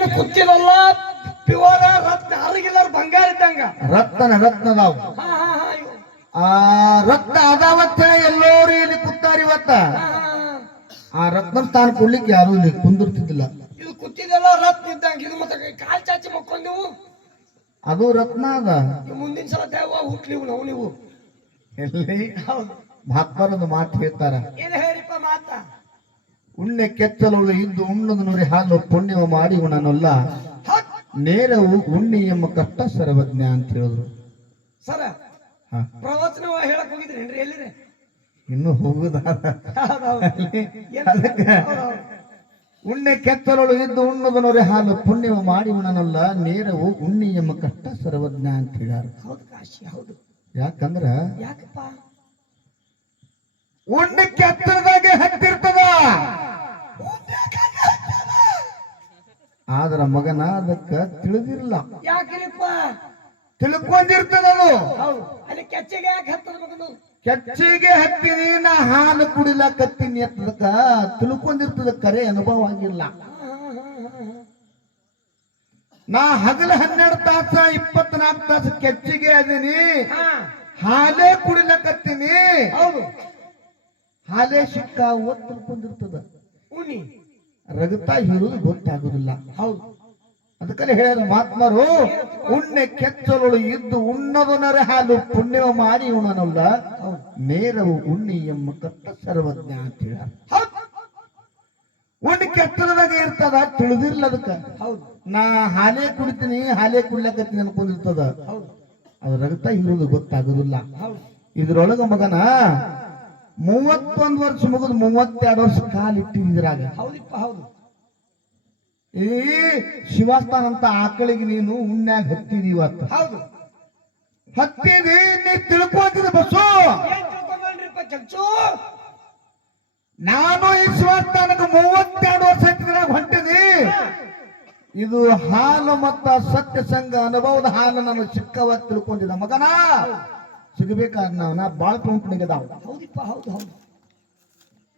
ಏನು ಕುತ್ತಿರಲ್ಲ ಪ್ಯೂರ್ ರತ್ನ ಅರಗಿಲ್ಲರ ಬಂಗಾರ ಇದ್ದಂಗ ರತ್ನದಾವ್ ಆ ರತ್ನ ಅದಾವತ್ತ ಎಲ್ಲೋರು ಇಲ್ಲಿ ಕೂತಾರ ಇವತ್ತ ಆ ರತ್ನ ಸ್ಥಾನ ಕೊಡ್ಲಿಕ್ಕೆ ಯಾರು ಇಲ್ಲಿ ಕುಂದಿರ್ತಿದ್ದಿಲ್ಲ. ಇದು ಕುತ್ತಿದೆಲ್ಲ ರತ್ನ ಇದ್ದಂಗ ಇದು ಮತ್ತೆ ಕಾಲ್ ಚಾಚಿ ಮಕ್ಕೊಂಡೆವು ಅದು ರತ್ನ ಅದ. ಮುಂದಿನ ಸಲ ದೇವ ಹುಟ್ಲಿವು ನಾವು ನೀವು ಎಲ್ಲಿ ಮಹಾತ್ಮರೊಂದು ಮಾತು ಹೇಳ್ತಾರ, ಏನು ಹೇಳಿಪ್ಪ ಮಾತ, ಉಣ್ಣೆ ಕೆಚ್ಚಲುಳು ಇದ್ದು ಉಣ್ಣದು ನುರಿ ಹಾಲು ಪುಣ್ಯವ ಮಾಡಿ ಉಣ್ಣನಲ್ಲ ನೇರವು ಉಣ್ಣಿ ಎಂಬ ಕಷ್ಟ ಸರ್ವಜ್ಞ ಅಂತ ಹೇಳಿದ್ರು. ಸರ ಪ್ರವಚನ ಹೇಳಕ್ ಹೋಗಿದ್ರೇನ್ರಿ ಎಲ್ಲಿರಿ? ಇನ್ನು ಹೋಗುದಾದ ಉಣ್ಣೆ ಕೆಚ್ಚಲುಳು ಇದ್ದು ಉಣ್ಣದು ನುರಿ ಹಾಲು ಪುಣ್ಯವ ಮಾಡಿ ಉಣ್ಣನಲ್ಲ ನೇರವು ಉಣ್ಣಿ ಎಂಬ ಕಷ್ಟ ಸರ್ವಜ್ಞ ಅಂತ ಹೇಳ್ಯಾರ. ಹೌದು ಕಾಶಿ ಹೌದು. ಯಾಕಂದ್ರ ಯಾಕಪ್ಪ ಉಣ್ಣೆ ಕೆತ್ತರದಾಗೆ ಹತ್ತಿರ್ತದ, ಆದ್ರ ಮಗನ ಅದಕ್ಕ ತಿಳಿದಿರಲ್ಲ. ಯಾಕ್ರಿಪ್ಪ? ತಿಳ್ಕೊಂಡಿರ್ತದದು. ಹೌದು, ಅಲ್ಲಿ ಕೆಚ್ಚೆಗೆ ಯಾಕೆ ಹತ್ತದ ಮಗನು? ಕೆಚ್ಚಿಗೆ ಹತ್ತಿನಿ ನಾ ಹಾಲು ಕುಡಿಲಕತ್ತೀನಿ ಅಂತದಕ್ಕ ತಿಳ್ಕೊಂಡಿರ್ತದ, ಕರೆ ಅನುಭವ ಆಗಿಲ್ಲ. ನಾ ಹಗಲ 12 ತಾಸ 24 ತಾಸ ಕೆಚ್ಚಿಗೆ ಅದೀನಿ, ಹಾಲೇ ಕುಡಿಲಕತ್ತೀನಿ. ಹೌದು, ಹಾಲೇ ಸಿಕ್ಕ ಓದ್ ತಿಳ್ಕೊಂಡಿರ್ತದ, ಉಣ್ಣಿ ರಗತ ಇರುವುದು ಗೊತ್ತಾಗುದಿಲ್ಲ. ಹೌದು, ಅದಕ್ಕಲ್ಲಿ ಹೇಳ್ಯಾರ ಮಹಾತ್ಮರು, ಉಣ್ಣೆ ಕೆಚ್ಚಲುಳು ಇದ್ದು ಉಣ್ಣದನರೆ ಹಾಲು ಪುಣ್ಯವ ಮಾಡಿ ಉಣ್ಣನಲ್ಲ ನೇರವು ಉಣ್ಣಿ ಎಂಬ ಕಷ್ಟ ಸರ್ವಜ್ಞ ಅಂತ ಹೇಳ್ಯಾರ. ಉಣ್ಣಿ ಕೆತ್ತಲದಾಗ ಇರ್ತದ, ತಿಳಿದಿರ್ಲ ಅದಕ್ಕ. ಹೌದು, ನಾ ಹಾಲೇ ಕುಡಿತೀನಿ ಹಾಲೇ ಕುಡ್ಲಕತ್ತೀನಿ ಅನ್ಕೊಂಡಿರ್ತದ, ಅದು ರಗತ ಇರುವುದು ಗೊತ್ತಾಗುದಿಲ್ಲ. ಇದ್ರೊಳಗ ಮಗನ 31 ವರ್ಷ ಮುಗಿದು 32 ವರ್ಷ ಕಾಲಿಟ್ಟಿದ್ರಾಗ. ಹೌದಿಪ್ಪ ಹೌದು. ಈ ಶಿವಸ್ಥಾನ ಅಂತ ಆಕಳಿಗೆ ನೀನು ಉಣ್ಣ್ಯಾಗ ಹತ್ತಿದಿ. ಇವತ್ತು ಹೌದು ಹತ್ತಿದಿ, ನೀ ತಿಳ್ಕೊತಿದ ಬಸ್ಸು. ಚಚ್ಚು ನಾನು ಈ ಶಿವಸ್ಥಾನಕ್ಕೆ 32 ವರ್ಷ ಹತ್ತಿದ್ರಾಗ ಹೊಂಟಿದಿ. ಇದು ಹಾಲು ಮತ್ತ ಸತ್ಯ ಸಂಘ ಅನುಭವದ ಹಾಲು ನಾನು ಚಿಕ್ಕವ ತಿಳ್ಕೊಂಡಿದ್ದ ಮಗನ. ಸಿಗಬೇಕಾದ ನಾ ಬಾಳ ಕೌಂಟಿಗೆ ಅದಾವ. ಹೌದಿಪ್ಪ ಹೌದು ಹೌದು.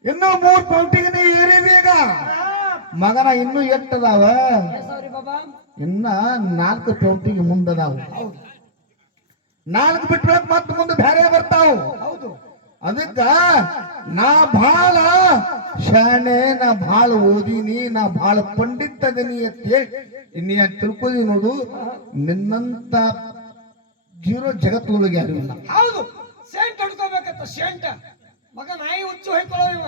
ಇನ್ನು 3 ಕೌಂಟಿಗೆ ನೀ ಏರಿದೀಗ ಮಗನ. ಇನ್ನು ಎಟ್ಟದಾವ? ಇನ್ನ 4 ಕೌಂಟಿಗೆ ಮುಂದದಾವ. 4 ಬಿಟ್ಟ ಮತ್ತ ಮುಂದೆ ಬೇರೆ ಬರ್ತಾವ. ಹೌದು, ಅದಕ್ಕ ನಾ ಭಾಳ ಶಾಣೆ, ನಾ ಭಾಳ ಓದಿನಿ, ನಾ ಭಾಳ ಪಂಡಿತ ಅದೀನಿ ಅಂತ ನೀ ತಿಳ್ಕೊದಿ ನೋಡು. ನಿನ್ನಂತ ಜೀರೋ ಜಗತ್ತೊಳಗೆ ಯಾರು ಇಲ್ಲ. ಹೌದು, ಸೆಂಟ್ ಹೊಡ್ಕೋಬೇಕತ್ತ ಸೆಂಟ್. ಮಗ ನಾಯಿ ಹುಚ್ಚು ಹೊಯ್ಕೊಳ್ಳೋ ಇವ.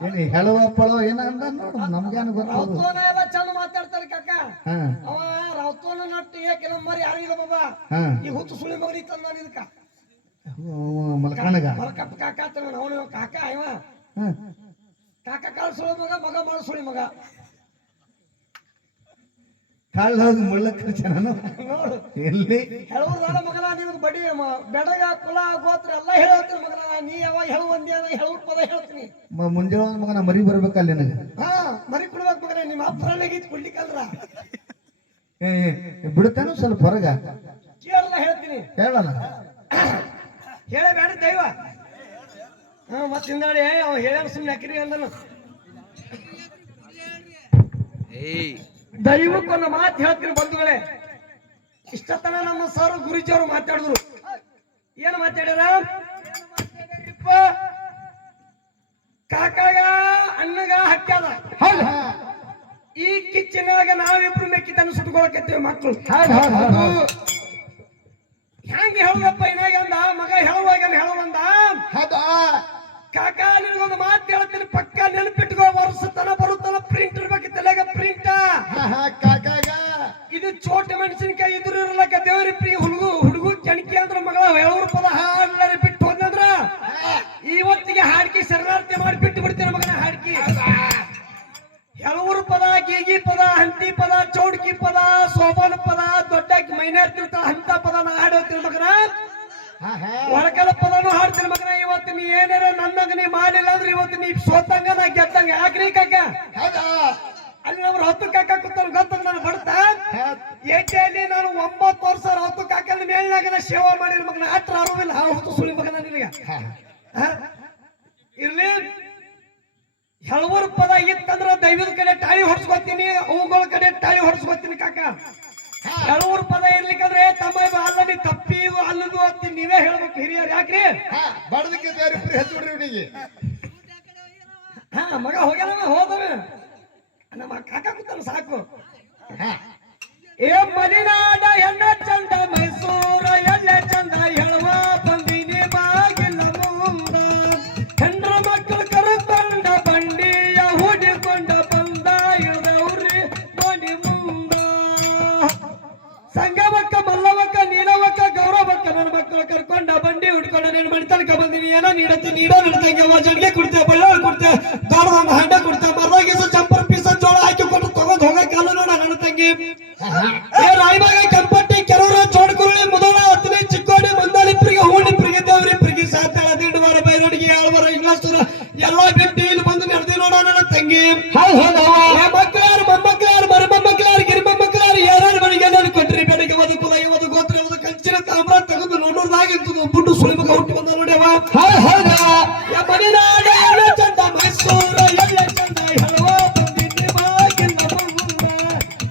ಏನಿ ಹೇಳುವ ಪಳೋ ಏನಂದ ನೋಡು, ನಮ್ಗೇನು ಗೊತ್ತದು. ರೌತೋನ ಎಲ್ಲ ಚಂದ ಮಾತಾಡ್ತಾರೆ ಕಾಕ. ಅವ ರೌತೋನ ನಟ್ಟು ಏಕೆ ನಂಬರ್ ಯಾರಿಗಿಲ್ಲ ಬಾಬಾ. ಈ ಹುಚ್ಚು ಸುಳಿ ಮಗನಿ ತಂದ ಇದಕ್ಕ ಮಲ್ಕಣಗ ಮಲ್ಕಪ್ಪ ಕಾಕ ತಗೊಂಡ ಅವನು ಕಾಕ ಇವ ಕಾಕ ಕಾಳು ಸುಳಿ ಮಗ, ಮಗ ಮಾಡು ಸುಳಿ ಮಗ. ಕಾಳು ಹೋಗಿ ಮುಳ್ಳಕ್ಕ ನಾನು ನೋಡು ಎಲ್ಲಿ ಹೇಳುವುದಲ್ಲ ಮಗನ. ನಿಮ್ಗೆ ಬಡಿ ಬೆಡಗ ಕುಲ ಗೋತ್ರ ಎಲ್ಲ ಹೇಳ್ತೀನಿ ಮಗನ. ನೀ ಯಾವಾಗ ಹೇಳು ಒಂದೇ ಹೇಳು ಪದ ಹೇಳ್ತೀನಿ. ಮುಂಜಾನೆ ಮಗನ ಮರಿ ಬರ್ಬೇಕಲ್ಲ ನಿನಗೆ. ಮರಿ ಕೊಡ್ಬೇಕು ಮಗನ. ನಿಮ್ಮ ಅಪ್ಪರಲ್ಲಿಗೀತ್ ಕೊಡ್ಲಿಕ್ಕಲ್ರ ಬಿಡ್ತಾನು ಸ್ವಲ್ಪ ಹೊರಗ ಕೇಳಲ್ಲ ಹೇಳ್ತೀನಿ. ಹೇಳಲ್ಲ ಹೇಳಬೇಡ ದೈವ. ಮತ್ತೆ ಹಿಂದಾಡಿ ಅವ ಹೇಳ ಸುಮ್ಮನೆ ಅಕ್ರಿ ಅಂದನು. ದೈವಕ್ಕೊಂದು ಮಾತು ಹೇಳ್ತೀನಿ ಬಂಧುಗಳೇ. ಇಷ್ಟತನ ನಮ್ಮ ಸರ್ ಗುರುಜಿಯವರು ಮಾತಾಡಿದ್ರು. ಏನು ಮಾತಾಡ್ಯಾರ? ಕಾಕಾಗ ಅನ್ನಗ ಹಕ್ಕ್ಯಾದ. ಈ ಕಿಚ್ಚನಾಗ ನಾವಿಬ್ರು ಮೆಕ್ಕಿ ತನ್ನ ಸುಟ್ಕೊಳಕತ್ತೀವಿ ಮಕ್ಕಳು. ಹೆಂಗೆ ಹೇಳುದಪ್ಪ ಏನಾಗ ಅಂದ ಮಗ ಹೇಳುವಾಗ ಹೇಳುವಂದ. ಕಾಕ ನಿನಗೊಂದು ಮಾತು ಹೇಳ್ತೀನಿ, ಪಕ್ಕ ನೆನಪಿಟ್ಕೋ. ವರ್ಷ ತನ ಬರುತ್ತಲ್ಲ ಪ್ರಿಂಟ್ ಇರ್ಬೇಕು ತಲೆಗ ಪ್ರಿಂಟ್. ಇದು ಚೋಟ ಮೆಣಸಿನಕಾಯಿ ಇದ್ರು ಇರ್ಲಕ್ಕ ದೇವ್ರಿ ಪ್ರೀ ಹುಡುಗು ಕೆಣಕಿ ಅಂದ್ರ ಮಗಳ ಹೇಳೋರು ಪದ ಹಾಡ್ಲಾರಿ ಬಿಟ್ಟು ಹೋದ್ನಂದ್ರ ಇವತ್ತಿಗೆ ಹಾಡ್ಕಿ ಶರಣಾರ್ಥಿ ಮಾಡಿ ಬಿಟ್ಟು ಬಿಡ್ತೇನೆ ಮಗನ. ಹಾಡ್ಕಿ ಹೇಳೂರು ಪದ, ಗೀಗಿ ಪದ, ಹಂತಿ ಪದ, ಚೌಡ್ಕಿ ಪದ, ಸೋಬಾನ ಪದ, ದೊಡ್ಡ ಮೈನಾರ್ತಿರ್ತಾಳ ಅಂತ ಪದ ನಾ ಹಾಡೋಗ್ತೀನಿ ಮಗನ. ಒಳಕಲ ಪದನು ಹಾಡ್ತೀನಿ ಮಗನ. ಇವತ್ತು ನೀ ಏನಾರ ನನ್ನಂಗ ನೀ ಮಾಡಿಲ್ಲ ಅಂದ್ರೆ ಇವತ್ತು ನೀ ಸೋತಂಗ ನಾ ಗೆದ್ದಂಗ. ಯಾಕ್ರಿ ಕಾಕ? ಅಲ್ಲಿ ನಮ್ಮ 10 ಕಾಕ ಕೂತಾರ ಗೊತ್ತ ನಾನು ಬಡ್ತಾ ಏಟಿಯಲ್ಲಿ ನಾನು 9 ವರ್ಷ 10 ಕಾಕನ ಮೇಲಿನಾಗ ನಾ ಸೇವಾ ಮಾಡಿರ ಮಗನ. ಅಟ್ರ ಅರುವಿಲ್ಲ ಹೊತ್ತು ಸುಳಿ ಮಗನ ನಿನಗ. ಇರ್ಲಿ ಹೇಳುವರು ಪದ ಇತ್ತಂದ್ರ ಇವ್ರ ಕಡೆ ತಾಳಿ ಹೊಡ್ಸ್ಕೊತೀನಿ, ಅವುಗಳ ಕಡೆ ತಾಳಿ ಹೊಡ್ಸ್ಕೊತೀನಿ ಕಾಕ. ಕೆಲವ್ರ ಪದ ಇರ್ಲಿಕ್ಕಂದ್ರೆ ತಮ್ಮ ಇದು ಅಲ್ಲದಿ ತಪ್ಪಿ ಇದು ಅಲ್ಲದು ಅಂತ ನೀವೇ ಹೇಳ್ಬೇಕು ಹಿರಿಯರು. ಯಾಕ್ರಿ ಬಡದಕ್ಕೆ ದೇವ್ರಿಬ್ರು ಹೆಚ್ಚು ಬಿಡ್ರಿ ಇವನಿಗೆ. ಹಾ ಮಗ ಹೋಗ್ಯಾನ ಹೋದವ ನಮ್ಮ ಕಾಕ ಕೂತಾನ ಸಾಕು. ಏ ಮಲೆನಾಡ ಹೆಣ್ಣ ಚಂದ ಮೈಸೂರ ಎಲ್ಲ ಚಂದ ಹೇಳುವ ಬಂದಿನಿ ಬಾಗಿಲ ಮುಂದ, ಹೆಣ್ರ ಮಕ್ಕಳು ಕರೆಕೊಂಡ ಬಂಡಿಯ ಹೂಡಿಕೊಂಡ ಬಂದ ಇಳದವ್ರಿ ಮನಿ ಮುಂದ. ಸಂಗಮಕ್ಕ ಮಲ್ಲವಕ್ಕ ನೀಲವಕ್ಕ ಗೌರವಕ್ಕ ನನ್ನ ಮಕ್ಕಳು ಕರ್ಕೊಂಡ ಬಂಡಿ ಹುಡ್ಕೊಂಡ ನೀನು ಮಣಿ ತನಕ ಬಂದಿನಿ. ಏನೋ ನೀಡತ್ತೆ ನೀಡೋ ನೀಡ್ತಂಗೆ ಜಡ್ಗೆ ಕೊಡ್ತೇವೆ, ಬಳ್ಳಾಳಿ ಕೊಡ್ತೇವೆ, ಗಾಢದ ಹಂಡ ಕೊಡ್ತೇವೆ, ಮರದಾಗಿಸ ಚಂಪರ್ ಪೀಸ ಜೋಳ ಹಾಕಿ ಕೊಟ್ಟು ತಗೊಂಡ್ ಹೋಗ ಕಾಲು ನೋಡ ನನ್ನ ತಂಗಿ. ಏ ರಾಯಬಾಗ ಕೆಂಪಟ್ಟಿ ಕೆರೂರ ಚೋಡಕುರುಳಿ ಮುದೋಳ ಹತ್ತನೇ ಚಿಕ್ಕೋಡಿ ಮಂದಾಳಿಪ್ರಿಗೆ ಹೂಣಿಪ್ರಿಗೆ ದೇವ್ರಿಪ್ರಿಗೆ ಸಾತಾಳ ದಿಂಡವಾರ ಬೈರೋಡಿಗೆ ಆಳ್ವಾರ ಇಂಗ್ಲಾಸ್ತೂರ ಎಲ್ಲಾ ಬಿಟ್ಟು ಇಲ್ಲಿ ಬಂದು ನಡೆದಿ ನೋಡ ನನ್ನ ತಂಗಿ. ಮಕ್ಕಳಾರು ಮೊಮ್ಮಕ್ಕಳಾರು ಮರ ಮೊಮ್ಮಕ್ಕಳಾರು ಗಿರಿ ಮೊಮ್ಮಕ್ಕಳಾರು ಯಾರು ಮನೆಗೆ ಎಲ್ಲರೂ ಕೊಟ್ರಿ ಬೆಳಗ್ಗೆ ಒಂದು ಕುಲ ಇವತ್ತು ಗೋತ್ರ ಇವತ್ತು ಕಂಚಿನ ತಾಮ್ರ ತೆಗೆದು ನೋಡೋದಾಗಿತ್ತು ಬುಡ್ಡು ಸುಳಿಮುಖ ಹುಟ್ಟಿ ಬಂದ ನೋಡ್ಯವ. ಮನೆನಾಡ ಎಲ್ಲ ಚಂದ ಮೈಸೂರ ಎಲ್ಲ ಚಂದ ಹೇಳುವ ಬಂದಿದ್ದೆ ಬಾಗಿಲ ಮುಂದ,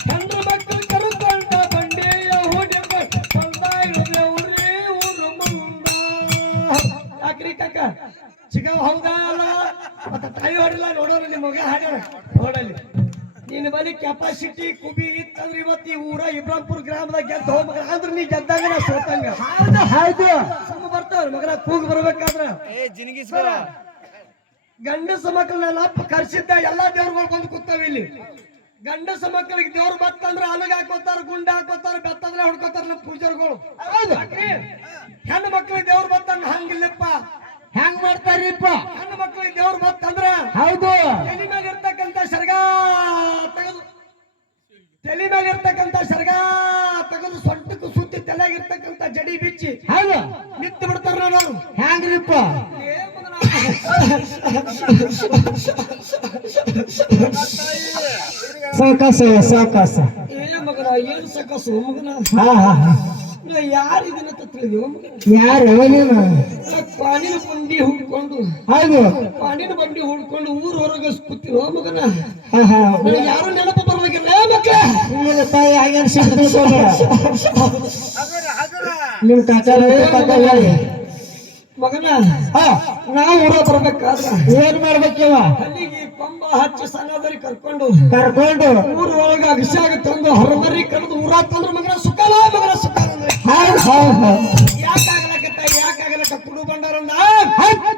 ಹೆಣ್ಣು ಮಕ್ಕಳು ಕರುಕೊಂಡ ಬಂಡೆಯ ಹೂಡಿಕೊಂಡ ಬಂದ ಇಳದವ್ರಿ ಊರು ಮುಂದ. ಯಾಕ್ರಿ ಕಾಕ ಚಿಗವ್ ಹೌದಾ ಅಲ್ಲ ಮತ್ತ ತಾಯಿ ಹೊಡಿಲ್ಲ ನೋಡೋಣ ನಿಮ್ಮ ಮಗ ಹಾಡ್ಯಾರ ನೋಡಲ್ಲಿ. ನಿನ್ನ ಬಳಿ ಕೆಪಾಸಿಟಿ ಕುಬಿ ಇತ್ತಂದ್ರೆ ಇವತ್ತು ಈ ಊರ ಇಬ್ರಾಂಪುರ ಗ್ರಾಮದಾಗ ಗೆದ್ದ ಹೋಗ್ಬೇಕ ಅಂದ್ರೆ ನೀ ಗೆದ್ದಾಗ ನಾ ಸೋತಂಗ. ಹೌದು ಸಮ ಬರ್ತಾವ ಮಗನ ಕೂಗ್ ಬರ್ಬೇಕಾದ್ರ ಗಂಡಸ ಮಕ್ಕಳನ್ನೆಲ್ಲ ಕರ್ಸಿದ್ದ ಎಲ್ಲಾ ದೇವ್ರುಗಳು ಬಂದು ಕೂತಾವ ಇಲ್ಲಿ. ಗಂಡಸ ಮಕ್ಕಳಿಗೆ ದೇವ್ರು ಬತ್ತಂದ್ರ ಅಲ್ಲಿಗೆ ಹಾಕೋತಾರ, ಗುಂಡ ಹಾಕೋತಾರ, ಬೆತ್ತಂದ್ರೆ ಹೊಡ್ಕೋತಾರ ನಮ್ಮ ಪೂಜಾರಿಗಳು. ಹೆಣ್ಣು ಮಕ್ಕಳಿಗೆ ದೇವ್ರು ಬತ್ತಂಗ ಹಂಗಿಲ್ಲಪ್ಪ. ಹೆಂಗ್ ಮಾಡ್ತಾರಿಪ್ಪ? ಹೆಣ್ಣು ಮಕ್ಕಳಿಗೆ ದೇವ್ರು ಬತ್ತಂದ್ರ ಹೌದು ತಲೆ ಮೇಲೆ ಇರ್ತಕ್ಕಂಥ ಸರ್ಗಾ ತೆಗೆದು, ತಲೆ ಮೇಲೆ ಇರ್ತಕ್ಕಂಥ ಸರ್ಗಾ ತೆಗೆದು ಸೊಂಟಕ್ಕೂ ಸುತ್ತಿ ತಲೆಯಾಗಿರ್ತಕ್ಕಂಥ ಜಡಿ ಬಿಚ್ಚಿ ಹೌದು ನಿಂತು ಬಿಡ್ತಾರ ನಾನು. ಹೆಂಗ್ರಿಪ್ಪ? ಸಾಕಾಸ ಸಾಕಾಸ ಏ ಮಗನ ಏನು ಸಾಕಾಸು ಮಗನ. ಯಾರು ಇದನ್ನ ತಿಳಿದೆವು ಯಾರು ನೀನು? ಪಾಣಿನ ಬಂಡಿ ಹುಡ್ಕೊಂಡು ಹೌದು ಪಾಣಿನ ಬಂಡಿ ಹುಡ್ಕೊಂಡು ಊರ್ ಹೊರಗೆ ಕೂತಿರೋ ಮಗನ. ಯಾರು ನೆನಪು ಬರ್ಬೇಕಿಲ್ಲ ಮಕ್ಕಳ ತಾಯಿ ಹಾಗೆ ನಿಮ್ ಕಾಕ ಮಗನ. ನಾವು ಊರ ಬರ್ಬೇಕಾದ್ರ ಏನ್ ಮಾಡ್ಬೇಕಿವ? ಅಲ್ಲಿಗೆ ಪಂಬ ಹಚ್ಚಿ ಸಣ್ಣದರಿ ಕರ್ಕೊಂಡು ಊರ ಒಳಗ ಅಭಿಷೇಕ ತಂದು ಹೊರಮರಿ ಕರೆದು ಊರ ತಂದ್ರ ಮಗನ ಸುಖಲ ಮಗನ ಸುಖ ಅಂದ್ರೆ ಯಾಕಾಗಲಕ್ಕ ಕುಡು ಬಂಡಾರಂದ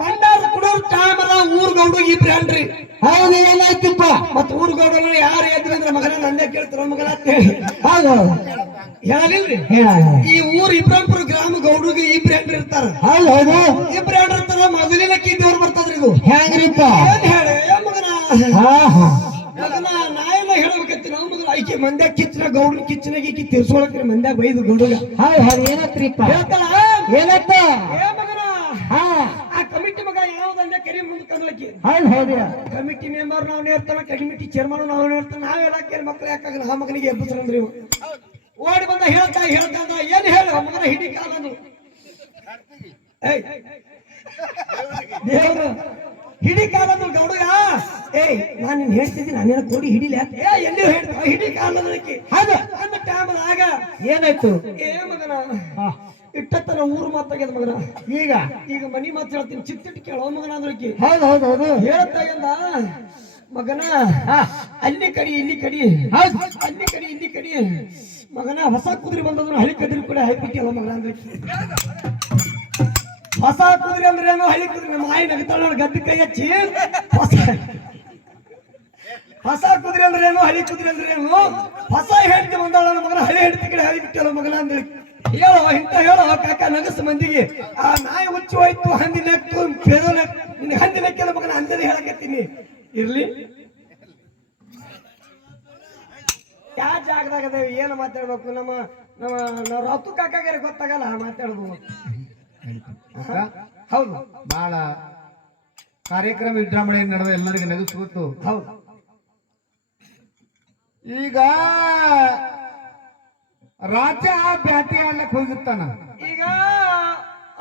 ಬಂಡಾರ ಕುಡೋರ್ ಟೈಮರ ಊರ್ ಗೌಡು ಇಬ್ರು ಅನ್ರಿ. ಹೌದು ಏನಾಯ್ತಿಪ್ಪ? ಮತ್ ಊರ್ ಗೌಡಗಳು ಯಾರು ಎದ್ರಂದ್ರ ಮಗನ ನಂದೇ ಕೇಳ್ತಾರ ಮಗನ ಅಂತ ಹೇಳಿ ಹೌದು ಹೇಳಲಿಲ್ರಿ. ಈ ಊರ್ ಇಬ್ರಾಂಪುರ ಗ್ರಾಮ ಗೌಡಿಗೆ ಇಬ್ರು ಹೆಂಡ್ರಿ ಇರ್ತಾರ. ಹೌದು ಹೌದು ಇಬ್ರು ಹೆಂಡ್ರಿ ಇರ್ತಾರ. ಮೊದಲಿನಕ್ಕಿ ದೇವ್ರು ಬರ್ತದ್ರಿ ಇದು. ಹೆಂಗ್ರಿಪ್ಪ? ಏನ್ ಹೇಳಿ ಮಗನ ಮಗನ ನಾ ಎಲ್ಲ ಹೇಳ್ಬೇಕಂತ ನಾವು ಮಗನ ಐಕೆ ಮಂದ್ಯಾಗ ಕಿಚ್ಚನ ಗೌಡನ ಕಿಚ್ಚನಾಗಿ ಈಕಿ ತಿರ್ಸೋಳಕ್ರಿ ಮಂದ್ಯಾಗ ಬೈದು ಗೌಡಗ. ಹೌದು ಏನತ್ರಿಪ್ಪ? ಹೇಳ್ತಾಳ ಏನತ್ತ? ಏ ಮಗನ ಆ ಕಮಿಟಿ ಮಗ ಯಾವ್ದಂದ್ರೆ ಕರಿ ಮುಂದೆ ಕಂದ್ಲಕ್ಕಿ. ಹೌದು ಹೌದು ಕಮಿಟಿ ಮೆಂಬರ್ ನಾವ್ ನೇರ್ತಾನ, ಕಮಿಟಿ ಚೇರ್ಮನ್ ನಾವ್ ನೇರ್ತಾನ. ನಾವೆಲ್ಲ ಕೇಳಿ ಮಕ್ಳು ಯಾಕಾಗಲ್ಲ ಆ ಮಗನಿಗೆ ಎಬ್ಬಸ್ರಂದ್ರಿ ಓಡಿ ಬಂದ ಹೇಳ್ತಾ ಏನ್ ಹೇಳ ಮಗನ ಹಿಡಿ ಕಾಲನು ದೇವ್ರು ಹಿಡಿ ಕಾಲನು ಗೌಡ. ಏಯ್ ನಾನ್ ನಿನ್ ಹೇಳ್ತಿದ್ದೀನಿ ನಾನೇನ ಕೋಡಿ ಹಿಡಿಲಿ ಎಲ್ಲಿ ಹೇಳ್ತಾ ಹಿಡಿ ಕಾಲನಕ್ಕೆ ಹೌದು ಅಂದ ಟೈಮದಾಗ ಏನಾಯ್ತು? ಏ ಮಗನ ಇಟ್ಟತ್ತನ ಊರು ಮಾತಾಗ್ಯದ ಮಗನ. ಈಗ ಮನಿ ಮಾತು ಹೇಳ್ತೀನಿ ಚಿತ್ತಿಟ್ಟು ಕೇಳೋ ಮಗನ ಅಂದ್ರಕಿ. ಹೌದು ಹೌದು ಹೌದು ಹೇಳ್ತಾಗಂದ ಮಗನ ಅಲ್ಲಿ ಕಡಿ ಇಲ್ಲಿ ಕಡಿ, ಅಲ್ಲಿ ಕಡಿ ಇಲ್ಲಿ ಕಡಿ ಮಗನ. ಹೊಸ ಕುದುರೆ ಬಂದದ್ರು ಹಳಿ ಕದಿರಿ ಕೂಡ ಹಾಕ್ಬಿಟ್ಟಿಲ್ಲ ಮಗನ ಅಂದ್ರೆ. ಹೊಸ ಕುದುರೆ ಅಂದ್ರೆ ಏನೋ ಹಳಿ ಕುದುರೆ. ನಮ್ಮ ಆಯಿ ನಗತಾಳ ಗದ್ದ ಕೈ ಹಚ್ಚಿ ಹೊಸ ಕುದುರೆ ಅಂದ್ರೆ ಏನು ಹಳಿ ಕುದುರೆ ಅಂದ್ರೆ ಏನು. ಹೊಸ ಹೆಂಡತಿ ಬಂದಾಳ ಮಗನ, ಹಳಿ ಹೆಂಡತಿ ಕಡೆ ಹಳಿ ಬಿಟ್ಟಿಲ್ಲ ಮಗನ ಅಂದ್ರೆ. ಹೇಳೋ ಇಂತ ಹೇಳೋ ಕಾಕ ನಗಸ ಮಂದಿಗೆ. ಆ ನಾಯಿ ಹುಚ್ಚು ಹೋಯ್ತು ಹಂದಿನಕ್ಕು ಬೆದೋನ ನಿನ್ನ ಹಂದಿನಕ್ಕೆಲ್ಲ ಮಗನ ಅಂಜನೆ ಹೇಳಕತ್ತೀನಿ. ಇರ್ಲಿ ಯಾವ ಜಾಗದಾಗ ಅದೇವಿ ಏನು ಮಾತಾಡ್ಬೇಕು. ನಮ್ಮ ನಮ್ಮ ನಾವು ರತ್ತು ಕಾಕಾಗಾರ ಗೊತ್ತಾಗಲ್ಲ ಮಾತಾಡೋದು. ಹೌದು ಬಹಳ ಕಾರ್ಯಕ್ರಮ ವಿಜೃಂಭಣೆ ನಡೆದ ಎಲ್ಲರಿಗೆ ನಗಿಸ್ಕೊತ್ತು. ಹೌದು ಈಗ ರಾಜ ಬ್ಯಾಟಿ ಆಡ್ಲಕ್ ಹೋಗಿರ್ತಾನ. ಈಗ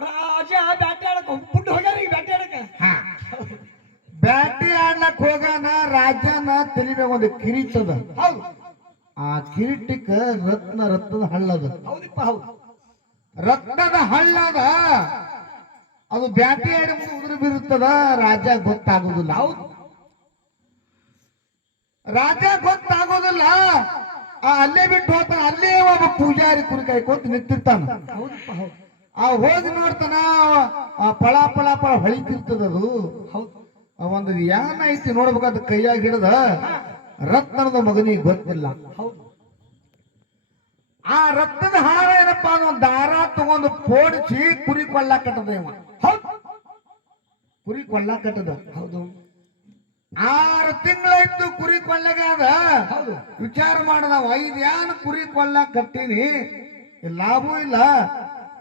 ರಾಜ ಬ್ಯಾಟೆ ಆಡಕ್ ಬಿಟ್ಟು ಹೋಗ್ಯಾರ. ಈಗ ಬ್ಯಾಟೆ ಆಡಕ ಬ್ಯಾಟಿ ಆಡ್ಲಕ್ ಹೋಗಾನ ರಾಜನ ತಲಿಮ್ಯಾಗ ಒಂದು ಕಿರೀಟದ. ಹೌದು ಆ ಕಿರೀಟಕ್ಕ ರತ್ನದ ಹಳ್ಳದ. ಹೌದಿಪ್ಪ ಹೌದು. ರತ್ನದ ಹಳ್ಳದ ಅದು ಬ್ಯಾಟಿ ಆಡಿ ಉದುರು ಬೀರುತ್ತದ. ರಾಜ ಗೊತ್ತಾಗೋದಿಲ್ಲ. ಹೌದು ರಾಜ ಗೊತ್ತಾಗೋದಿಲ್ಲ. ಅಲ್ಲೇ ಬಿಟ್ಟು ಹೋಗ್ತಾನ. ಅಲ್ಲೇ ಒಬ್ಬ ಪೂಜಾರಿ ಕುರಿ ಕಾಯ್ಕೊಂತ ನಿಂತಿರ್ತಾನ. ಹೌದಪ್ಪ ಹೌದು. ಹೋಗಿ ನೋಡ್ತಾನ. ಪಳ ಪಳ ಪಳ ಹೊಳಿತಿರ್ತದದು. ಹೌದು ಒಂದು ಯಾನ ಐತಿ ನೋಡ್ಬೇಕಾದ ಕೈಯಾಗ ಹಿಡದ ರತ್ನದ ಮಗನಿಗೆ ಗೊತ್ತಿಲ್ಲ. ಹೌದು ಆ ರತ್ನದ ಹಾರ ಏನಪ್ಪಾ ಒಂದು ದಾರ ತಗೊಂಡು ಪೋಡಿಸಿ ಕುರಿ ಕೊಳ್ಳಾಕಟ್ಟದ ಇವ. ಹೌದು ಕುರಿ ಕೊಳ್ಳಾಕಟ್ಟದ. ಹೌದು 6 ತಿಂಗಳಾಯ್ತು ಕುರಿ ಕೊಳ್ಳಗಾದ. ಹೌದು ವಿಚಾರ ಮಾಡದ 5 ಯಾನ ಕುರಿ ಕೊಳ್ಳಾಕ ಕಟ್ಟಿನಿ, ಲಾಭವೂ ಇಲ್ಲ.